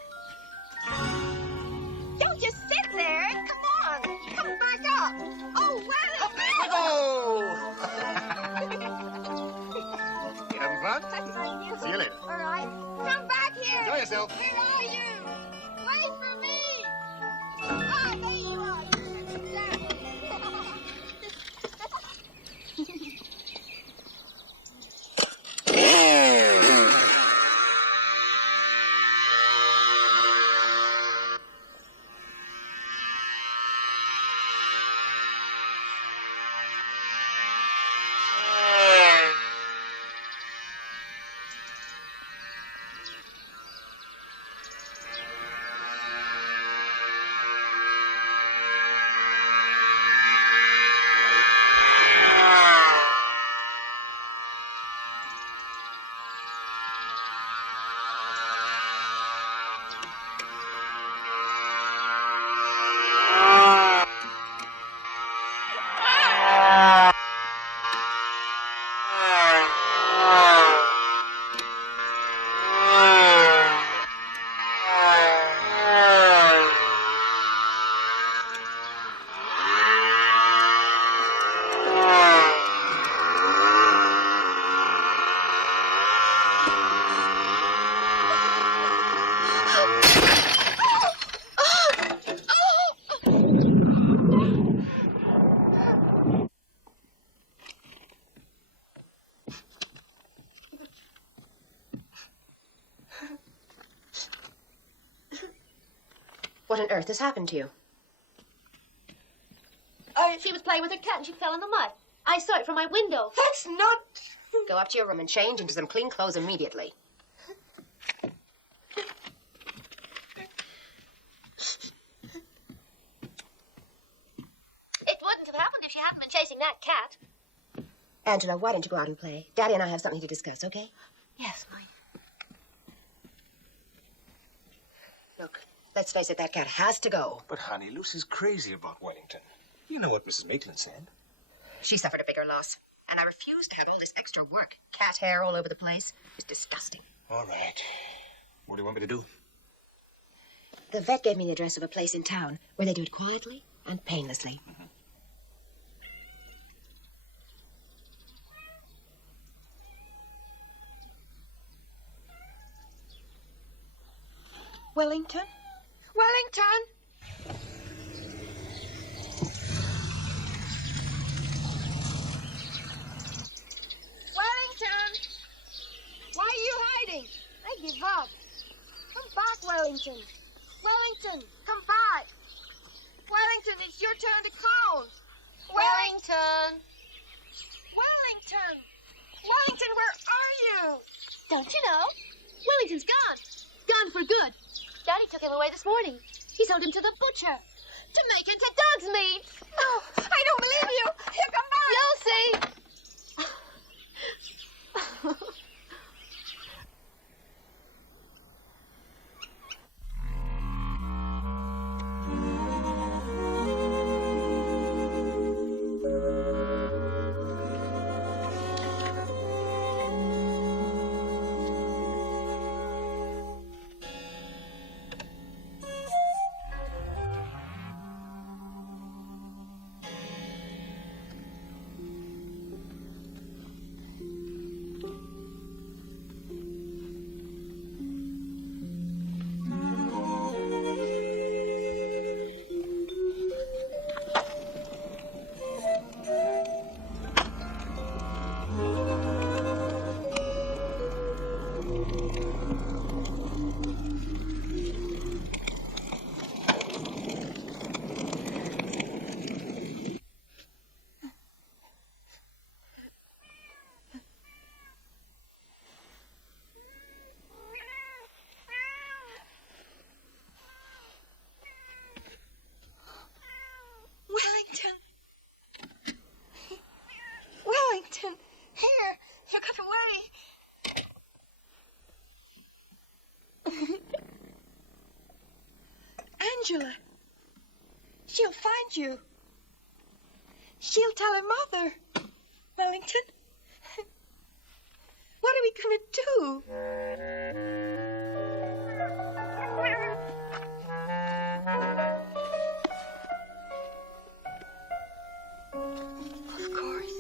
Don't just sit there! Come on! Come back up! Oh, well! Oh! You having fun? See you later. All right. Come back here! Enjoy yourself. Where are you? Wait for me! Ah, there you are. What on earth has happened to you? She was playing with her cat and she fell in the mud. I saw it from my window. That's not... Go up to your room and change into some clean clothes immediately. It wouldn't have happened if she hadn't been chasing that cat. Angela, why don't you go out and play? Daddy and I have something to discuss, okay? Yes, Mike. Look, let's face it, that cat has to go. But, honey, Lucy's crazy about Wellington. You know what Mrs. Maitland said. She suffered a bigger loss, and I refuse to have all this extra work. Cat hair all over the place. It's disgusting. All right. What do you want me to do? The vet gave me the address of a place in town where they do it quietly and painlessly. Wellington? Wellington! Wellington! Why are you hiding? I give up. Come back, Wellington. Wellington, come back. Wellington, it's your turn to count. Wellington! Wellington! Wellington, where are you? Don't you know? Wellington's gone. Gone for good. Daddy took him away this morning. He sold him to the butcher to make into dog's meat. Oh, I don't believe you. He'll come back. You'll see. Wellington, here, you got away. Angela, she'll find you. She'll tell her mother. Wellington, what are we going to do? Of course.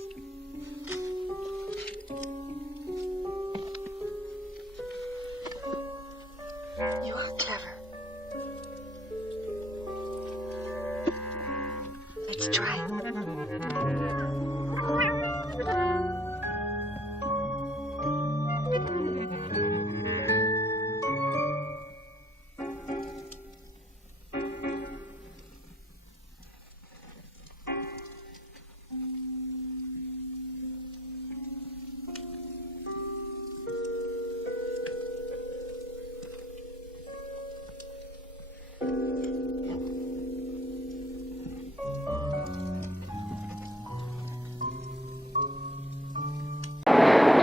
You are clever. Let's try.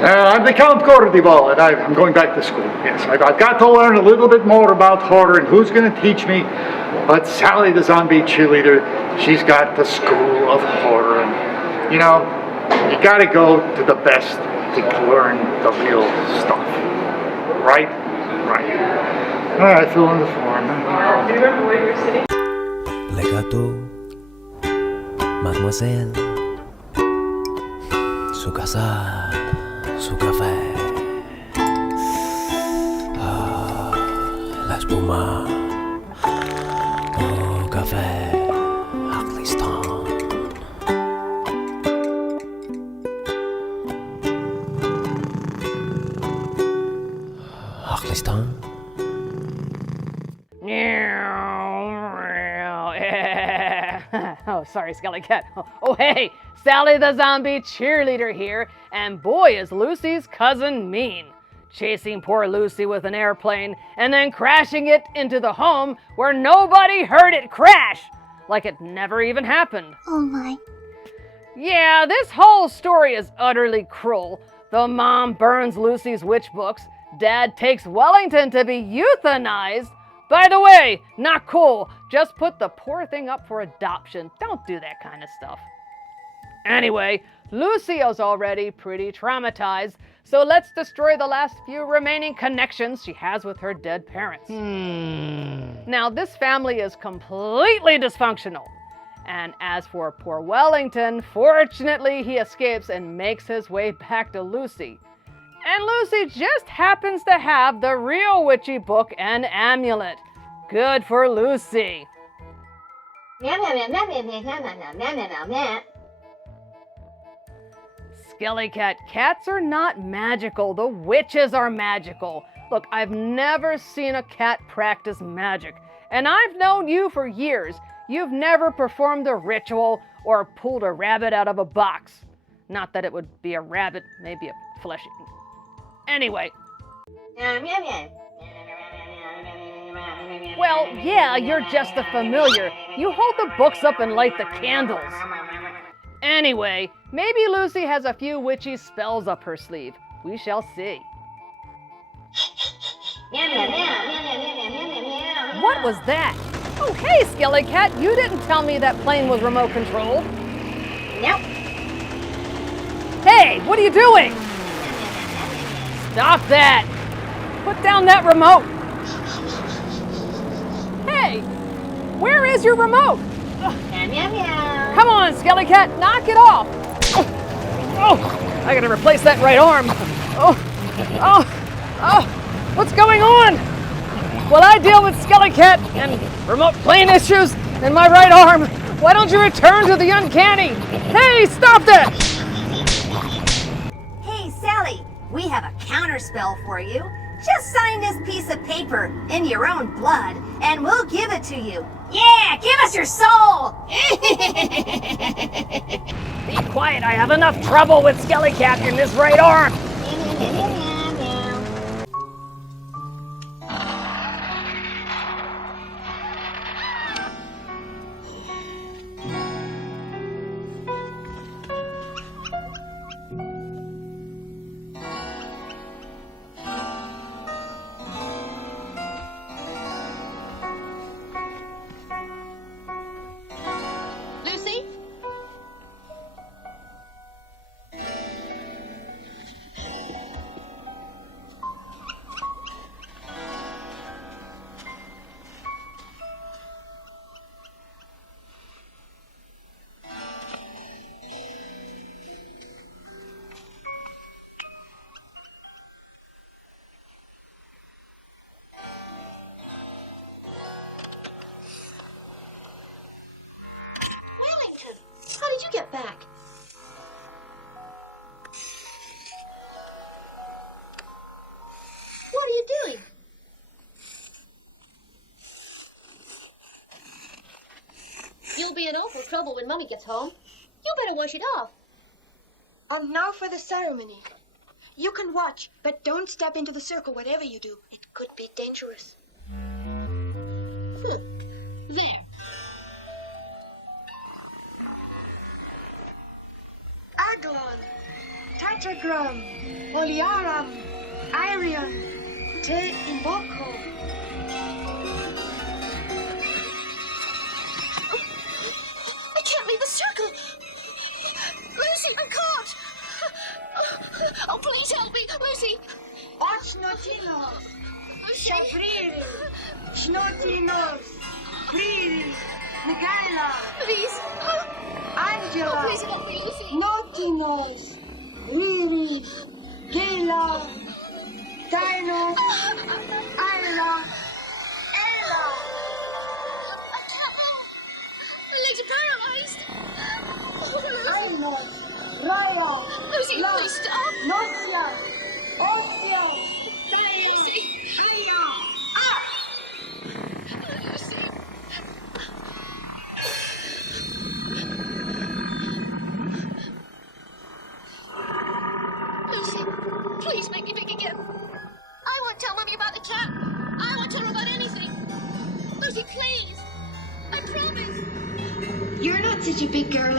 I'm the Count Gordival, and I'm going back to school. Yes, I've got to learn a little bit more about horror, and who's going to teach me? But Sally, the zombie cheerleader, she's got the school of horror. And, you know, you got to go to the best to learn the real stuff. Right? Right. All right, fill in the form. Do you remember where you were sitting? Les gâteaux, mademoiselle, su casa, su café, la espuma, oh café, Aklistan. Aklistan. Oh, sorry, SkeleKat. Oh, hey, Sally the zombie cheerleader here, and boy is Lucy's cousin mean. Chasing poor Lucy with an airplane and then crashing it into the home where nobody heard it crash, like it never even happened. Oh my. Yeah, this whole story is utterly cruel. The mom burns Lucy's witch books, Dad takes Wellington to be euthanized. By the way, not cool. Just put the poor thing up for adoption. Don't do that kind of stuff. Anyway, Lucy is already pretty traumatized, so let's destroy the last few remaining connections she has with her dead parents. Now, this family is completely dysfunctional. And as for poor Wellington, fortunately he escapes and makes his way back to Lucy. And Lucy just happens to have the real witchy book and amulet. Good for Lucy. SkeleKat, cats are not magical. The witches are magical. Look, I've never seen a cat practice magic. And I've known you for years. You've never performed a ritual or pulled a rabbit out of a box. Not that it would be a rabbit, maybe a fleshy. Anyway. Well, yeah, you're just a familiar. You hold the books up and light the candles. Anyway, maybe Lucy has a few witchy spells up her sleeve. We shall see. What was that? Oh, hey, SkeleKat, you didn't tell me that plane was remote controlled. Nope. Hey, what are you doing? Stop that! Put down that remote! Hey, where is your remote? Come on, SkeleKat, knock it off! Oh, I gotta replace that right arm. What's going on? While I deal with SkeleKat and remote plane issues in my right arm, why don't you return to the uncanny? Hey, stop that! Hey, Sally, we have a counterspell for you. Just sign this piece of paper in your own blood, and we'll give it to you. Yeah, give us your soul! Be quiet, I have enough trouble with SkeleKat in this right arm. How did you get back? What are you doing? You'll be in awful trouble when Mummy gets home. You better wash it off. And now for the ceremony. You can watch, but don't step into the circle, whatever you do. It could be dangerous. There. Aglon, Tetragram, Oliaram, Irion, Te Invoco. I can't leave the circle. Lucy, I'm caught. Oh, please help me, Lucy. Ochnotinos, Shabriri, Shnotinos, Briri, Nagaila. Please. Angela, Oh, please help me, Lucy. Notinos, Riri, Gela, Dino, Ira, Ella. My legs are paralyzed. Ainos, Raya, Lucy, La, please stop. Nocia, Ocia, Lucy. Aya. Lucy.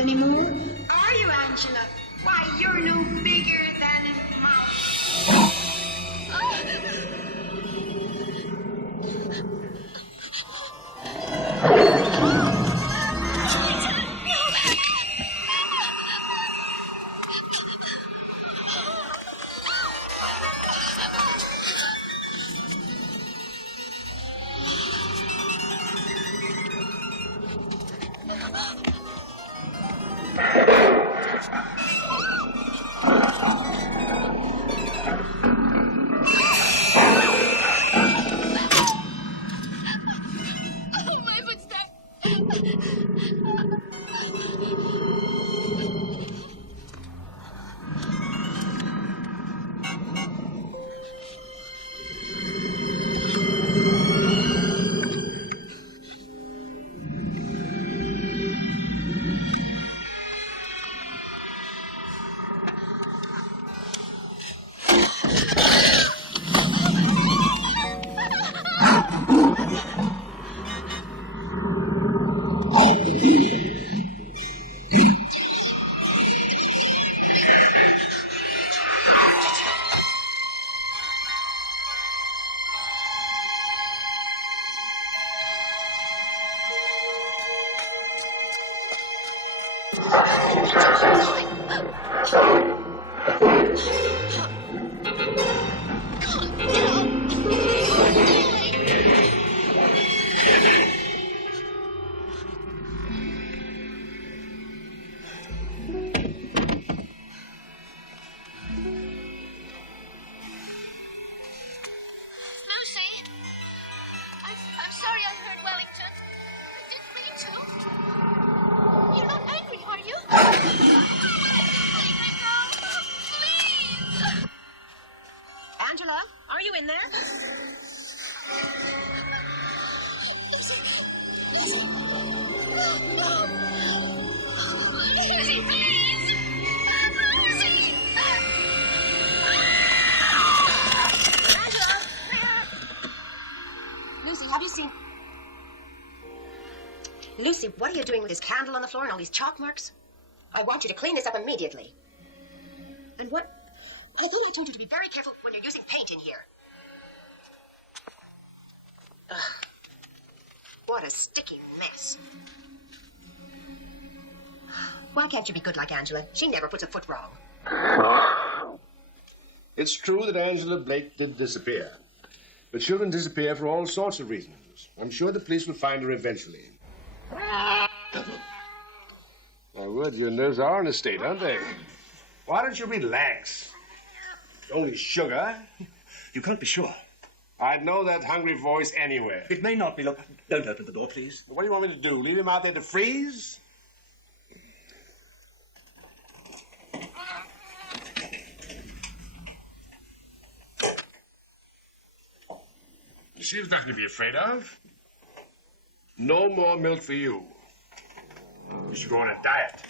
anymore. Are you, Angela? Why, you're no bigger than a mouse. Angela, are you in there? Lucy, please! Lucy! Angela! Lucy, have you seen... Lucy, what are you doing with this candle on the floor and all these chalk marks? I want you to clean this up immediately. And what... I thought I told you to be very careful when you're using paint in here. Ugh. What a sticky mess. Why can't you be good like Angela? She never puts a foot wrong. It's true that Angela Blake did disappear. But children disappear for all sorts of reasons. I'm sure the police will find her eventually. My word, your nerves are in a state, aren't they? Why don't you relax? Only sugar. You can't be sure. I'd know that hungry voice anywhere. It may not be. Look, don't open the door, please. What do you want me to do? Leave him out there to freeze? You see, there's nothing to be afraid of. No more milk for you. You should go on a diet.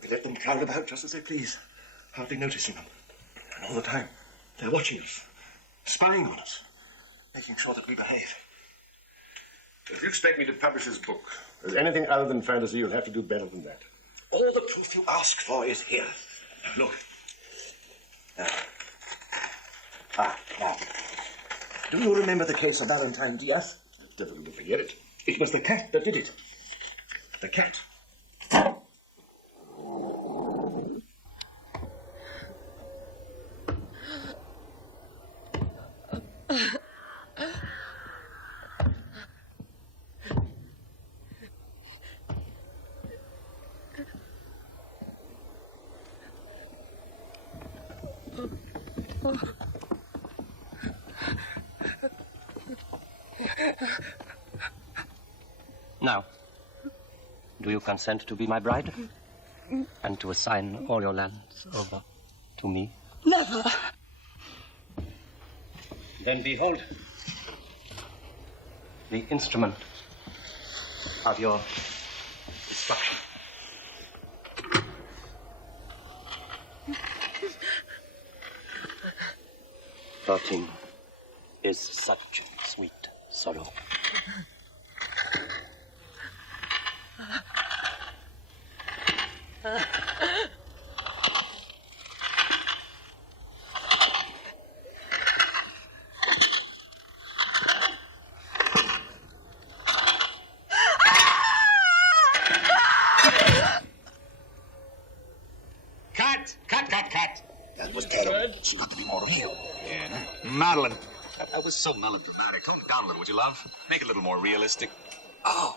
We let them prowl about just as they please, hardly noticing them. And all the time, they're watching us, spying on us, making sure that we behave. If you expect me to publish this book as anything other than fantasy, you'll have to do better than that. All the proof you ask for is here. Now, look. Now. Do you remember the case of Valentine Diaz? Difficult to forget it. It was the cat that did it. The cat. Now, do you consent to be my bride? And to assign all your lands over to me? Never. Then behold, the instrument of your destruction. Flirting is such sweet sorrow. Cut! That was terrible. She's got to be more real. Yeah. Madeline. That was so melodramatic. Tone it down a little, would you, love? Make it a little more realistic. Oh.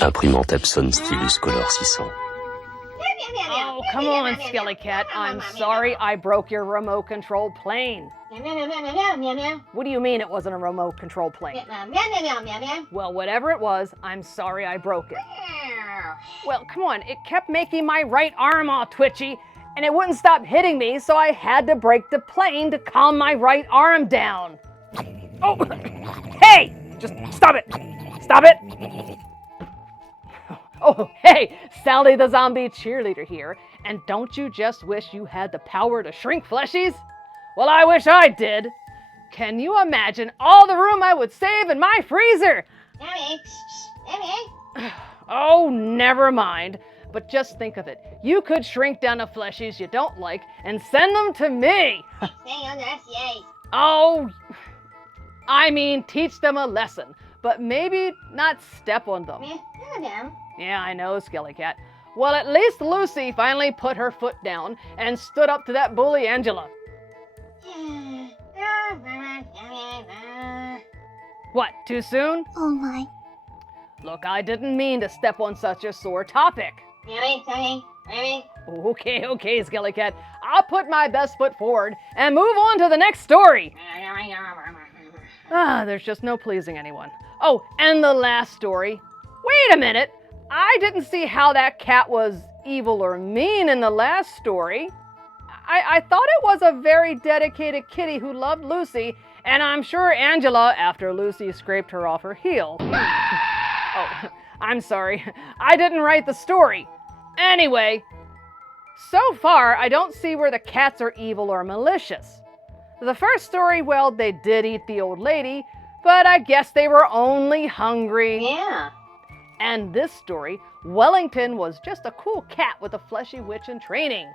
Imprimante Epson Stylus Color 600. Oh, come on, SkeleKat. I'm sorry I broke your remote control plane. What do you mean it wasn't a remote control plane? Well, whatever it was, I'm sorry I broke it. Well, come on, it kept making my right arm all twitchy, and it wouldn't stop hitting me, so I had to break the plane to calm my right arm down. Oh, hey! Just stop it! Stop it! Oh, hey, Sally the zombie cheerleader here, and don't you just wish you had the power to shrink fleshies? Well, I wish I did. Can you imagine all the room I would save in my freezer? Oh, never mind. But just think of it. You could shrink down the fleshies you don't like and send them to me. Oh, I mean, teach them a lesson, but maybe not step on them. Yeah, I know, SkeleKat. Well, at least Lucy finally put her foot down and stood up to that bully Angela. What, too soon? Oh my. Look, I didn't mean to step on such a sore topic. Okay, SkeleKat. I'll put my best foot forward and move on to the next story. There's just no pleasing anyone. Oh, and the last story. Wait a minute. I didn't see how that cat was evil or mean in the last story. I thought it was a very dedicated kitty who loved Lucy, and I'm sure Angela, after Lucy scraped her off her heel. Oh, I'm sorry. I didn't write the story. Anyway, so far I don't see where the cats are evil or malicious. The first story, well, they did eat the old lady, but I guess they were only hungry. Yeah. And this story, Wellington was just a cool cat with a fleshy witch in training.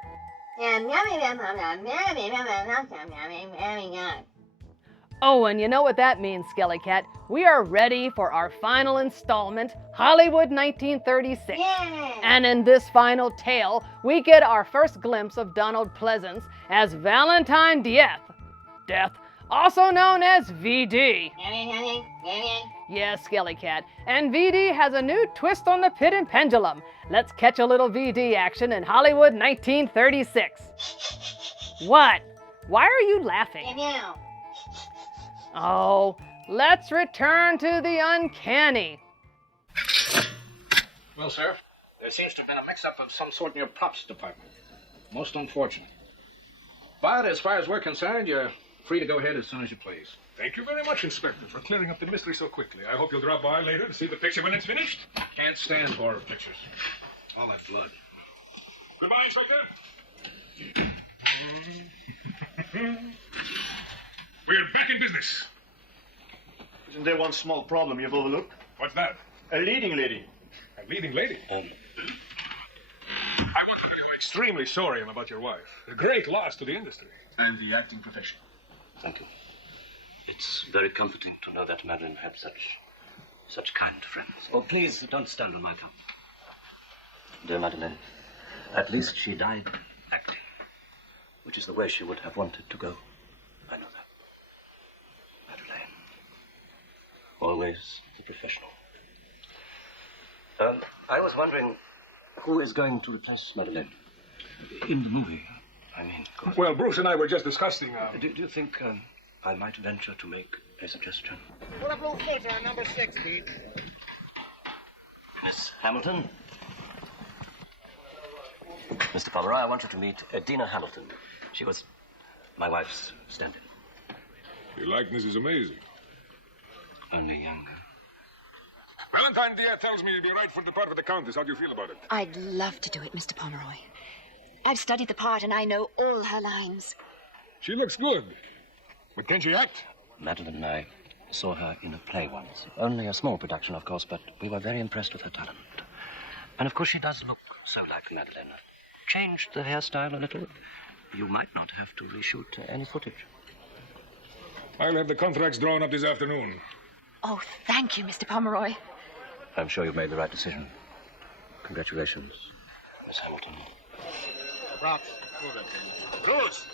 Oh, and you know what that means, SkeleKat. We are ready for our final installment, Hollywood 1936. Yay! And in this final tale, we get our first glimpse of Donald Pleasance as Valentine Death, also known as VD. Yes, SkeleKat. And VD has a new twist on the pit and pendulum. Let's catch a little VD action in Hollywood 1936. What? Why are you laughing? Oh, let's return to the uncanny. Well, sir, there seems to have been a mix-up of some sort in your props department. Most unfortunate. But as far as we're concerned, you're free to go ahead as soon as you please. Thank you very much, Inspector, for clearing up the mystery so quickly. I hope you'll drop by later to see the picture when it's finished. Can't stand horror pictures. All that blood. Goodbye, Inspector. We're back in business. Isn't there one small problem you've overlooked? What's that? A leading lady. A leading lady? I want to tell you extremely sorry about your wife. A great loss to the industry. And the acting profession. Thank you. It's very comforting to know that Madeline had such kind friends. Oh, please, don't stand on my account. Dear Madeline, at least she died acting, which is the way she would have wanted to go. I know that. Madeline. Always the professional. I was wondering who is going to replace Madeline in the movie. I mean, of course. Well, Bruce and I were just discussing. Do you think I might venture to make a suggestion? Pull up blue filter on number 6, Pete. Miss Hamilton? Mr. Pomeroy, I want you to meet Dina Hamilton. She was my wife's stand-in. Your likeness is amazing. Only younger. Valentine Dear tells me you'd be right for the part of the Countess. How do you feel about it? I'd love to do it, Mr. Pomeroy. I've studied the part and I know all her lines. She looks good. But can she act? Madeline and I saw her in a play once. Only a small production, of course, but we were very impressed with her talent. And of course she does look so like Madeline. Changed the hairstyle a little. You might not have to reshoot any footage. I'll have the contracts drawn up this afternoon. Oh, thank you, Mr. Pomeroy. I'm sure you've made the right decision. Congratulations, Miss Hamilton. Bruce!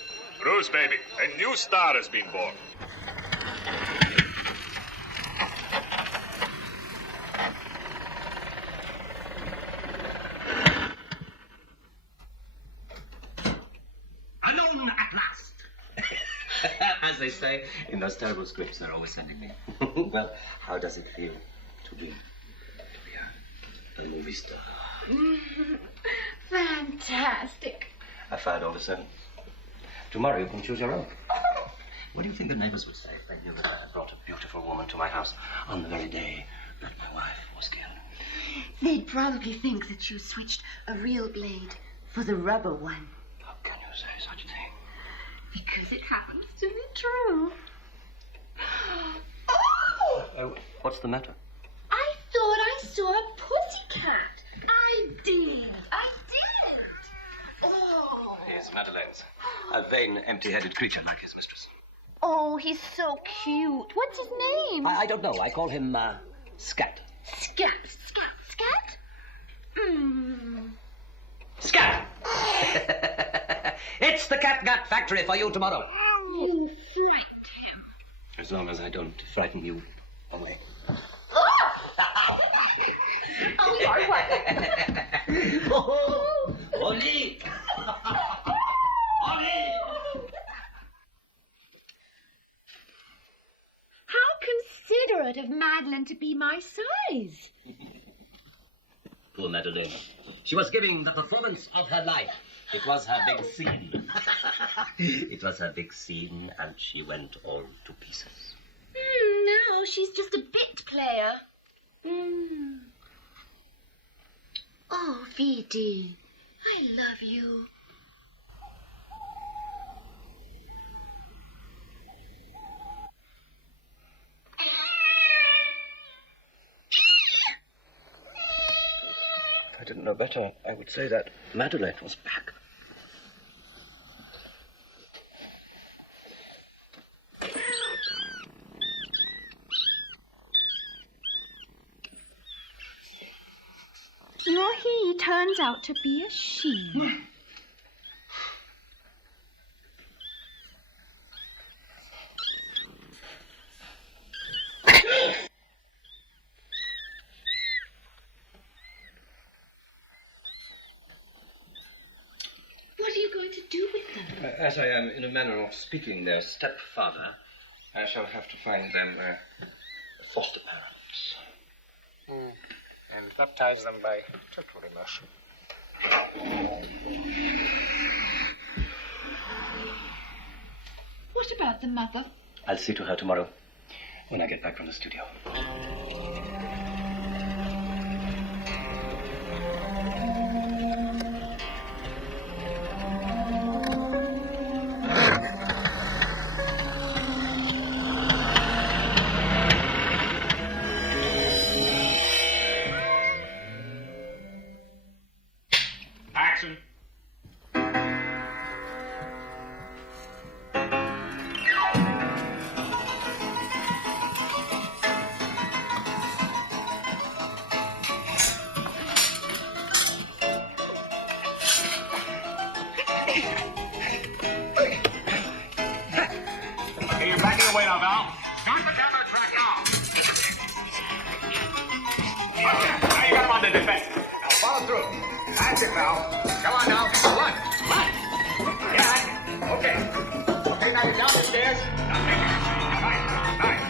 Bruce, baby, a new star has been born. Alone at last! As they say in those terrible scripts they're always sending me. Well, how does it feel to be a movie star? Fantastic. I fired all the servants. Tomorrow you can choose your own. What do you think the neighbors would say if they knew that I had brought a beautiful woman to my house on the very day that my wife was killed? They'd probably think that you switched a real blade for the rubber one. How can you say such a thing? Because it happens to be true. Oh, what's the matter? I thought I saw a pussycat. I did. Oh. He's Madeleine's. A vain, empty-headed creature like his mistress. Oh, he's so cute. What's his name? I don't know. I call him, Scat. Scat. Scat! It's the catgut factory for you tomorrow. You frightened him. As long as I don't frighten you away. Oh, you're welcome. Oh, Oli! How considerate of Madeline to be my size. Poor Madeleine. She was giving the performance of her life. It was her big scene. It was her big scene, and she went all to pieces. No, she's just a bit player. Oh, Vidi, I love you. If I didn't know better, I would say that Madeleine was back. Your he turns out to be a she. What are you going to do with them? As I am, in a manner of speaking, their stepfather, I shall have to find them foster parents. And baptize them by total immersion. What about the mother? I'll see to her tomorrow when I get back from the studio. Action. Hey, you're backing away now, Val. Start the counter track now. Okay, now you got him on the defense. Now follow through. That's it, Val. Come on now. Run. Yeah. Okay. Okay, now you're down the stairs. Now take it. Nice.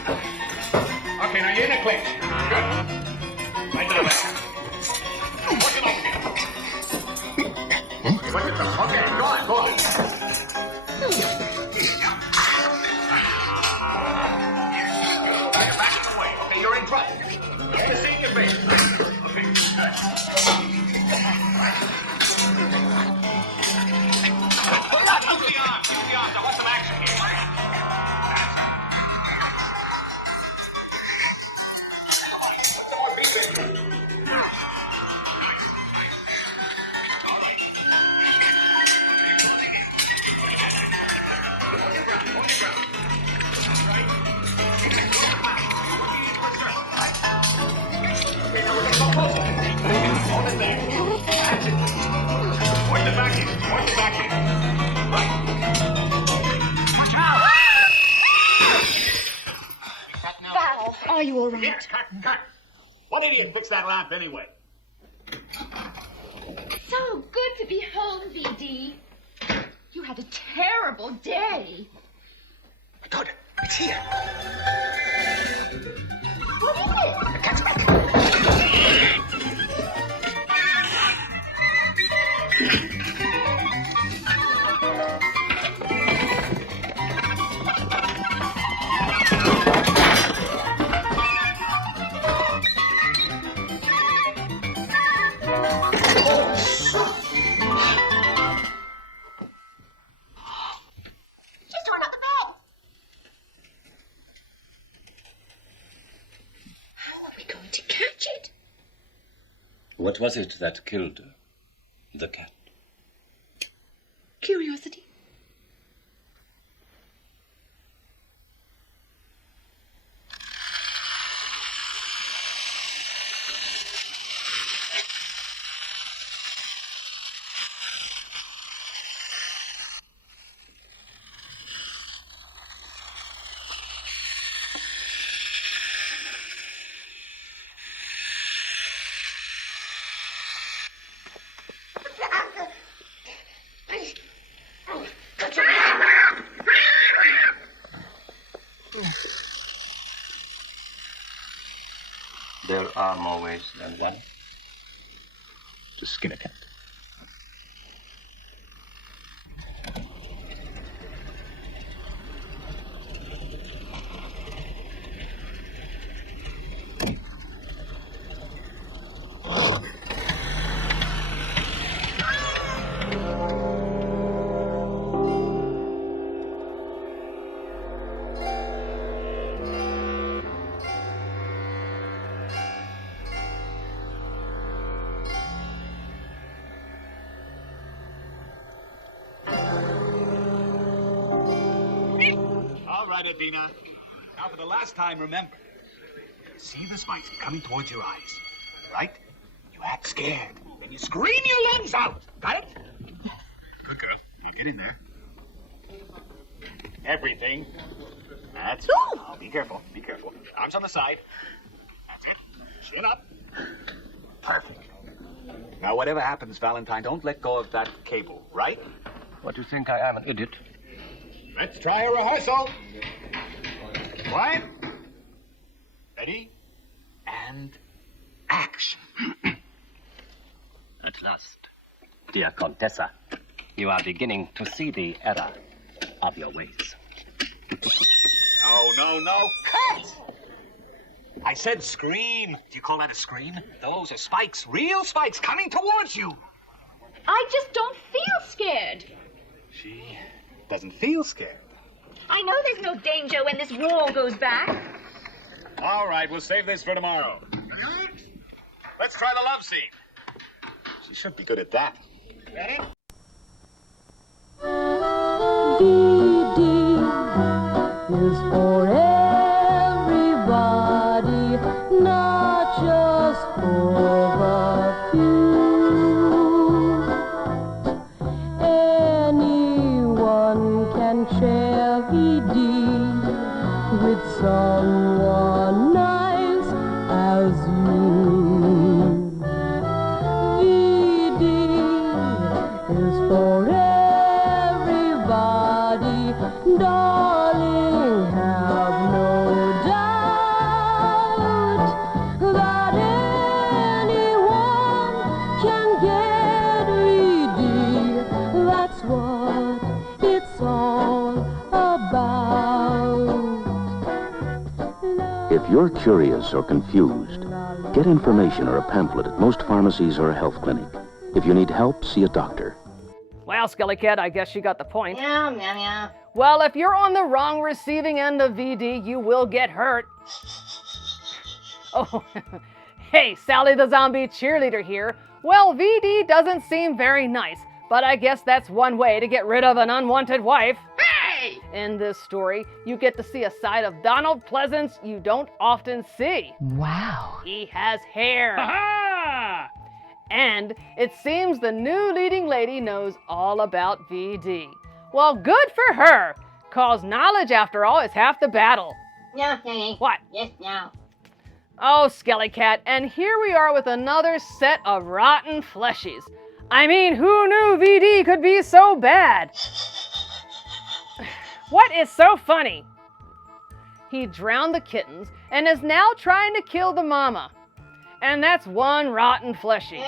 Okay, now you're in the clinch. Good. Right down there. Push it over here. Push it through. Okay, go on, go on. Back in the way. Okay, you're in front. Get the seat in your face. Okay, good. Give me the arms. I want some action here. Are you all right? Yes, cut. What idiot fixed that lamp anyway? So good to be home, VD. You had a terrible day. Todd, it's here. What is it? The cat's back. What was it that killed the cat? Curiosity. There are more ways than one to skin a cat. Dina. Now, for the last time, remember. See the spikes coming towards your eyes, right? You act scared. Then you scream your lungs out. Got it? Good girl. Now get in there. Everything. That's it. Be careful. Be careful. Arms on the side. That's it. Chin up. Perfect. Now, whatever happens, Valentine, don't let go of that cable, right? What, do you think I am, an idiot? Let's try a rehearsal. Quiet. Ready? And action. At last, dear Contessa, you are beginning to see the error of your ways. No. Cut! I said scream. Do you call that a scream? Those are spikes, real spikes coming towards you. I just don't feel scared. She doesn't feel scared. I know there's no danger when this wall goes back. All right, we'll save this for tomorrow. Let's try the love scene. She should be good at that. Ready? Is for everybody, not just for a few. Anyone can share VD with someone nice as you. VD is for everybody, darling, have no doubt that anyone can get VD. That's what it's all about. If you're curious or confused, get information or a pamphlet at most pharmacies or a health clinic. If you need help, see a doctor. Well, SkeleKat, I guess you got the point. Meow, meow, meow. Well, if you're on the wrong receiving end of VD, you will get hurt. Oh, hey, Sally the zombie cheerleader here. Well, VD doesn't seem very nice, but I guess that's one way to get rid of an unwanted wife. Hey! In this story, you get to see a side of Donald Pleasance you don't often see. Wow. He has hair. Aha! And it seems the new leading lady knows all about VD. Well, good for her, cause knowledge, after all, is half the battle. No, no, What? Yes, no. Oh, SkeleKat, and here we are with another set of rotten fleshies. I mean, who knew VD could be so bad? What is so funny? He drowned the kittens and is now trying to kill the mama. And that's one rotten fleshie.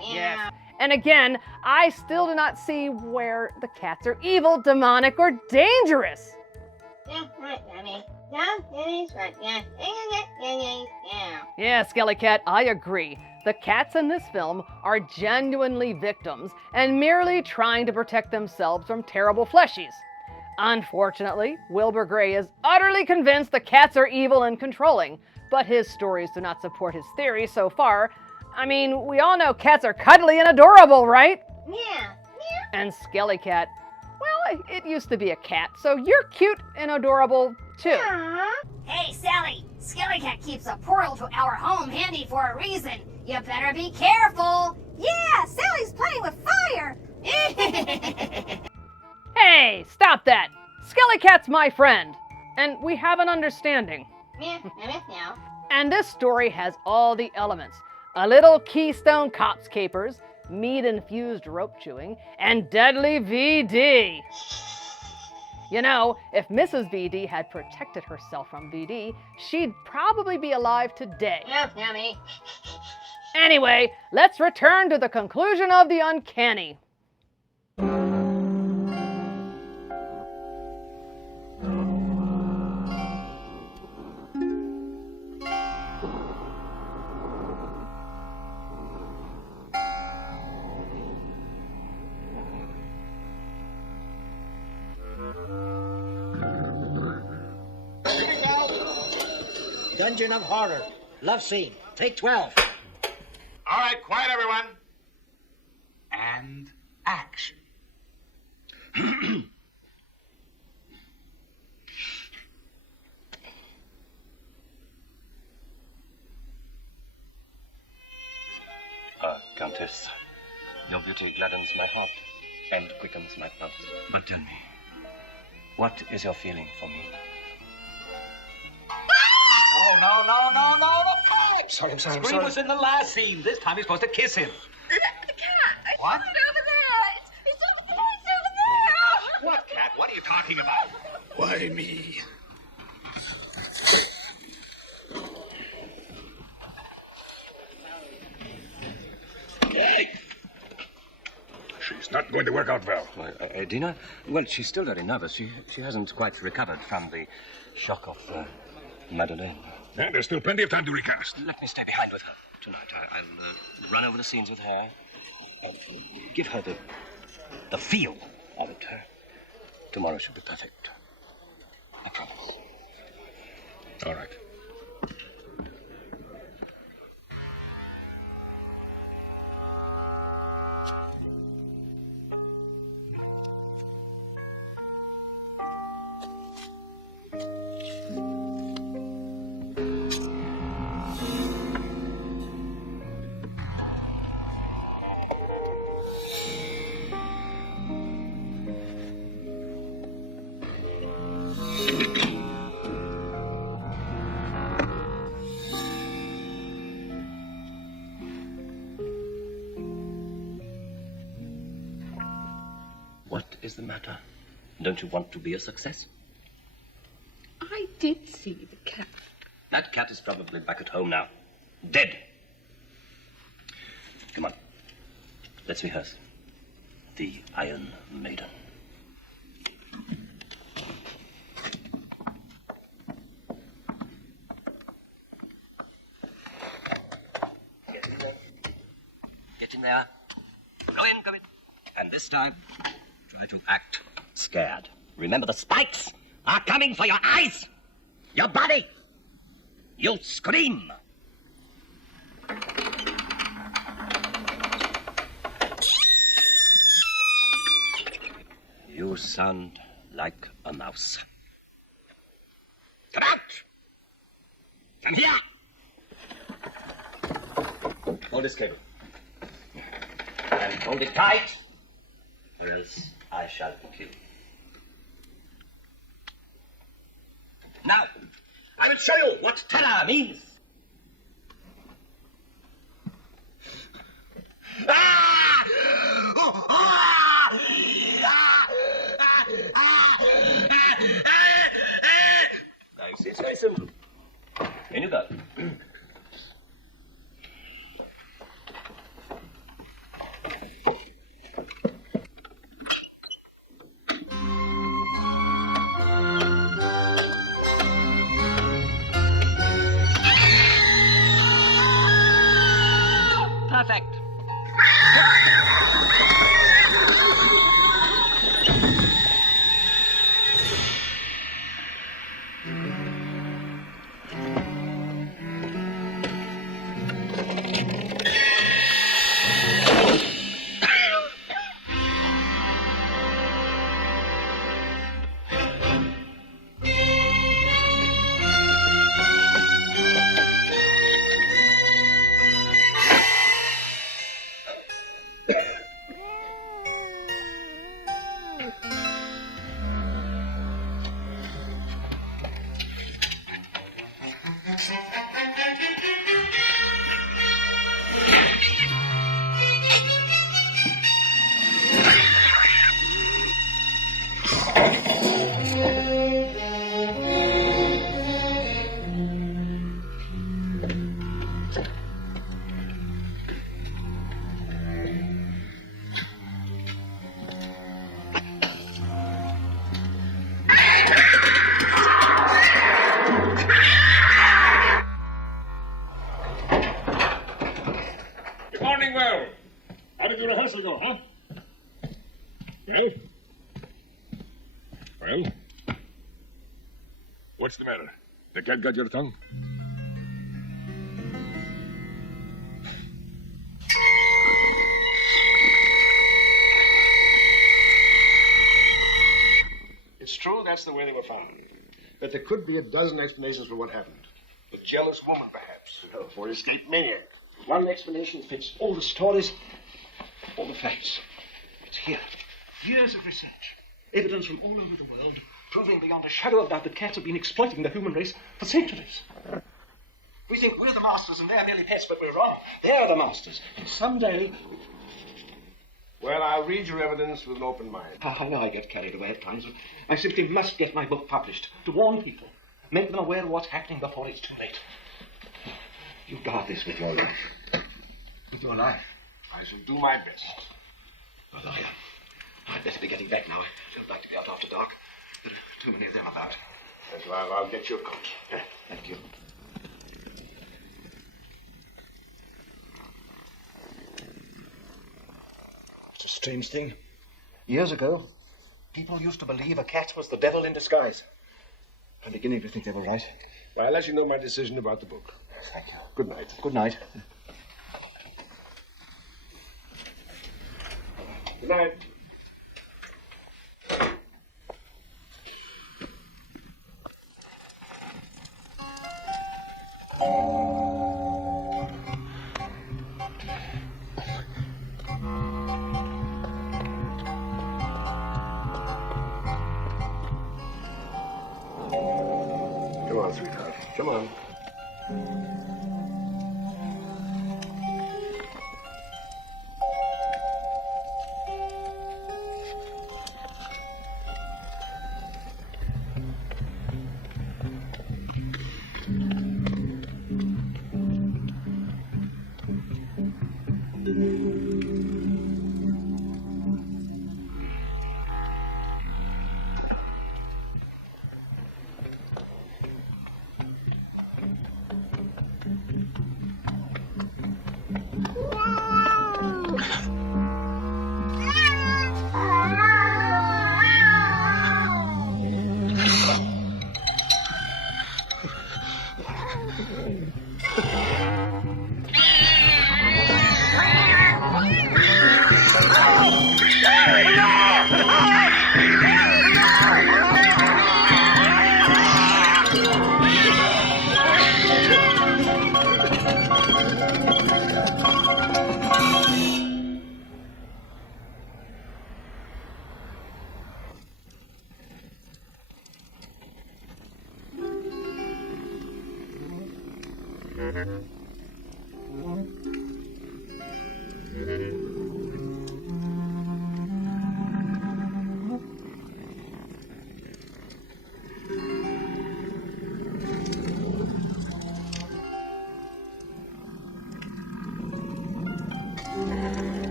Yes. And again, I still do not see where the cats are evil, demonic, or dangerous. Yeah, right, Mommy. Yeah, it is right. Yeah. Yeah, SkeleKat, I agree. The cats in this film are genuinely victims and merely trying to protect themselves from terrible fleshies. Unfortunately, Wilbur Gray is utterly convinced the cats are evil and controlling, but his stories do not support his theory so far. I mean, we all know cats are cuddly and adorable, right? Yeah. And SkeleKat, well, it used to be a cat, so you're cute and adorable too. Hey, Sally, SkeleKat keeps a portal to our home handy for a reason. You better be careful. Yeah, Sally's playing with fire. Hey, stop that! SkeleKat's my friend, and we have an understanding. Meow. And this story has all the elements. A little Keystone Cops capers, meat-infused rope chewing, and deadly VD. You know, if Mrs. VD had protected herself from VD, she'd probably be alive today. Yummy. Anyway, let's return to the conclusion of the uncanny. Dungeon of Horror. Love scene. Take 12. All right, quiet, everyone. And action. Countess, your beauty gladdens my heart and quickens my pulse. But tell me, what is your feeling for me? No. Sorry, I'm sorry. Scream was in the last scene. This time you're supposed to kiss him. The cat. What? It's over there. It's over there. What cat? What are you talking about? Why me? She's not going to work out well. Dina? Well, she's still very nervous. She hasn't quite recovered from the shock of Madeleine. And there's still plenty of time to recast. Let me stay behind with her tonight. I'll run over the scenes with her. I'll give her the feel of it. Tomorrow should be perfect. I promise. All right. What is the matter? Don't you want to be a success? I did see the cat. That cat is probably back at home now. Dead. Come on. Let's rehearse. The Iron Maiden. Get in there. Go in, come in. And this time, try to act scared. Remember, the spikes are coming for your eyes, your body. You'll scream. You sound like a mouse. Come out! Come here! Hold this cable. And hold it tight, or else I shall kill. Now, I will show you what terror means. Ah! Oh! Ah! It's very simple. In you go. Perfect. Well? What's the matter? The cat got your tongue? It's true that's the way they were found. But there could be a dozen explanations for what happened. A jealous woman, perhaps. Or an escaped maniac. One explanation fits all the stories, all the facts. It's here. Years of research. Evidence from all over the world proving beyond a shadow of doubt that cats have been exploiting the human race for centuries. We think we're the masters and they're merely pets, but we're wrong. They're the masters. And someday... Well, I'll read your evidence with an open mind. I know I get carried away at times, but I simply must get my book published to warn people, make them aware of what's happening before it's too late. You guard this with your life. With your life. I shall do my best. Well, I'd better be getting back now. I don't like to be out after dark. There are too many of them about. That's right. I'll get your coat. Thank you. It's a strange thing. Years ago, people used to believe a cat was the devil in disguise. I'm beginning to think they were right. Well, I'll let you know my decision about the book. Thank you. Good night. Good night. Good night. Come on, sweetheart. Come on.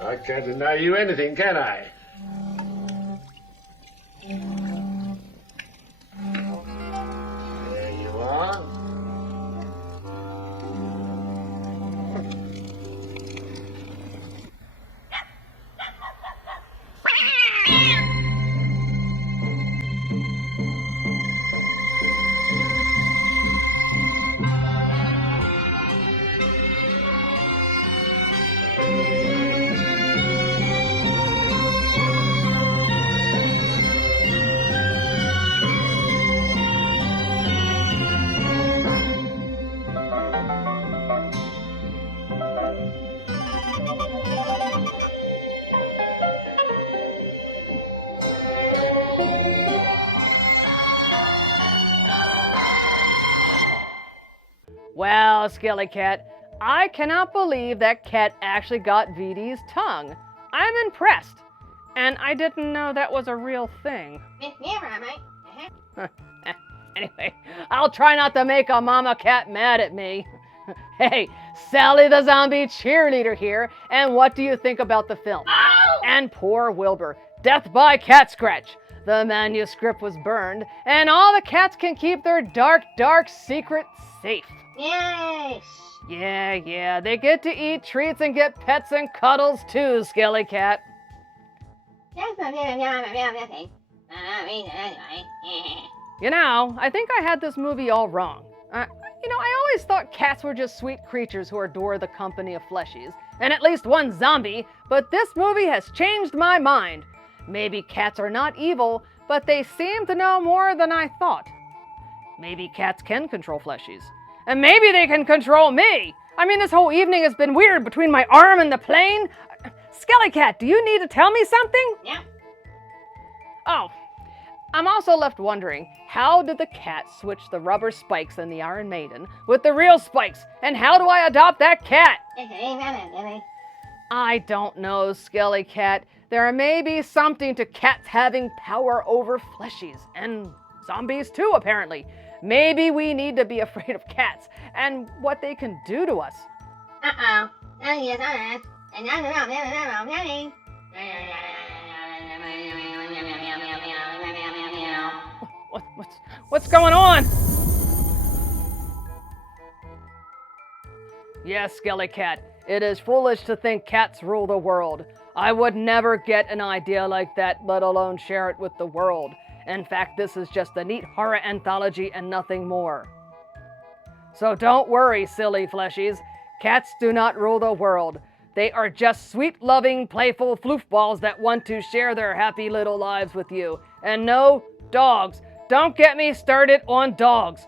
I can't deny you anything, can I? There you are. Well, SkeleKat, I cannot believe that cat actually got VD's tongue. I'm impressed. And I didn't know that was a real thing. Anyway, I'll try not to make a mama cat mad at me. Hey, Sally the zombie cheerleader here, and what do you think about the film? Ow! And poor Wilbur, death by cat scratch. The manuscript was burned, and all the cats can keep their dark, dark secret safe. Yes. Yeah, they get to eat treats and get pets and cuddles too, SkeleKat. You know, I think I had this movie all wrong. I always thought cats were just sweet creatures who adore the company of fleshies, and at least one zombie, but this movie has changed my mind. Maybe cats are not evil, but they seem to know more than I thought. Maybe cats can control fleshies, and maybe they can control me. I mean, this whole evening has been weird between my arm and the plane. SkeleKat, do you need to tell me something? Yeah. Oh, I'm also left wondering, how did the cat switch the rubber spikes in the Iron Maiden with the real spikes, and how do I adopt that cat? I don't know, SkeleKat. There may be something to cats having power over fleshies, and zombies too, apparently. Maybe we need to be afraid of cats, and what they can do to us. Uh-oh. What's going on? Yes, SkeleKat, it is foolish to think cats rule the world. I would never get an idea like that, let alone share it with the world. In fact, this is just a neat horror anthology and nothing more. So don't worry, silly fleshies. Cats do not rule the world. They are just sweet, loving, playful floofballs that want to share their happy little lives with you. And no, dogs. Don't get me started on dogs.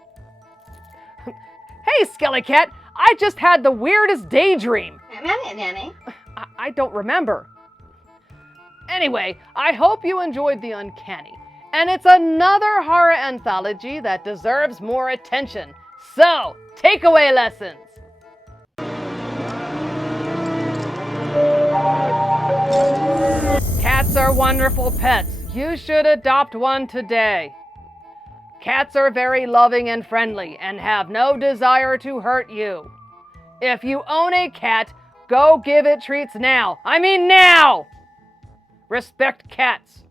Hey, SkeleKat, I just had the weirdest daydream. I don't remember. Anyway, I hope you enjoyed The Uncanny. And it's another horror anthology that deserves more attention. So, takeaway lessons. Cats are wonderful pets. You should adopt one today. Cats are very loving and friendly and have no desire to hurt you. If you own a cat, go give it treats now. I mean now! Respect cats.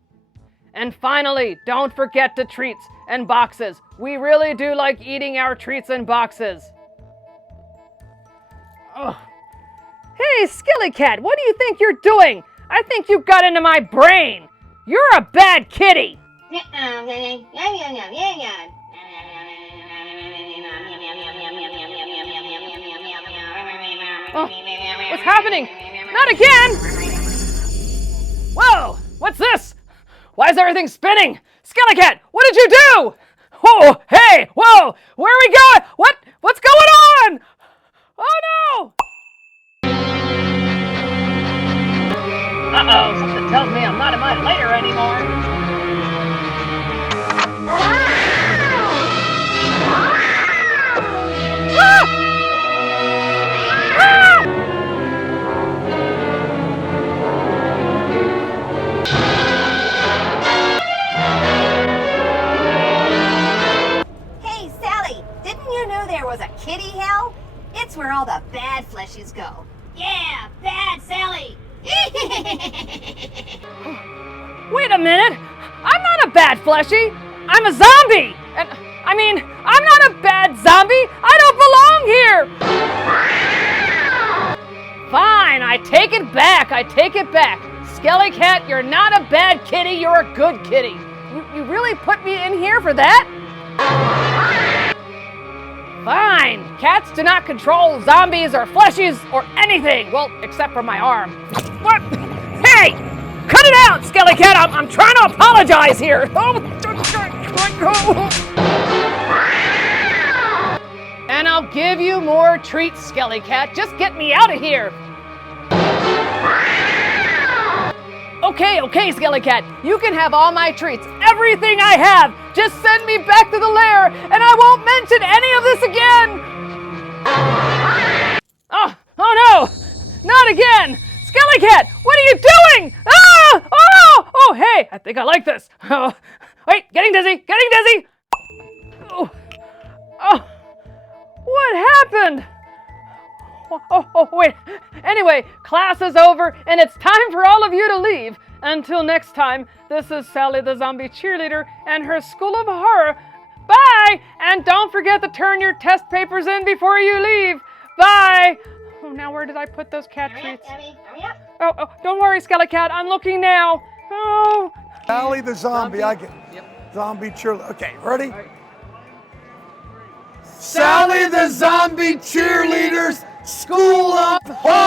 And finally, don't forget the treats and boxes. We really do like eating our treats and boxes. Ugh. Hey, SkeleKat, what do you think you're doing? I think you got into my brain. You're a bad kitty. Oh, what's happening? Not again! Whoa, what's this? Why is everything spinning? SkeleKat, what did you do? Oh, hey, whoa, where are we going? What's going on? Oh no! Uh-oh, something tells me I'm not in my lair anymore. Hey, Sally, didn't you know there was a kitty hell? It's where all the bad fleshies go. Yeah, bad Sally. Wait a minute! I'm not a bad fleshy! I'm a zombie! And I'm not a bad zombie! I don't belong here! Fine, I take it back, SkeleKat, you're not a bad kitty, you're a good kitty. You really put me in here for that? Fine, cats do not control zombies or fleshies or anything. Well, except for my arm. What? Hey! Cut it out, SkeleKat! I'm trying to apologize here! And I'll give you more treats, SkeleKat. Just get me out of here! Okay, SkeleKat. You can have all my treats. Everything I have! Just send me back to the lair, and I won't mention any of this again! Oh no! Not again! SkeleKat, what are you doing? Ah! Oh, hey, I think I like this. Oh, wait, getting dizzy. Oh, what happened? Oh, wait. Anyway, class is over, and it's time for all of you to leave. Until next time, this is Sally the Zombie Cheerleader and her School of Horror. Bye! And don't forget to turn your test papers in before you leave. Bye! Oh, now where did I put those cat treats? Oh, don't worry, SkeleKat. I'm looking now. Oh. Sally the zombie. I get zombie cheerleader. Okay, ready? Sally the Zombie Cheerleader's School of Horror!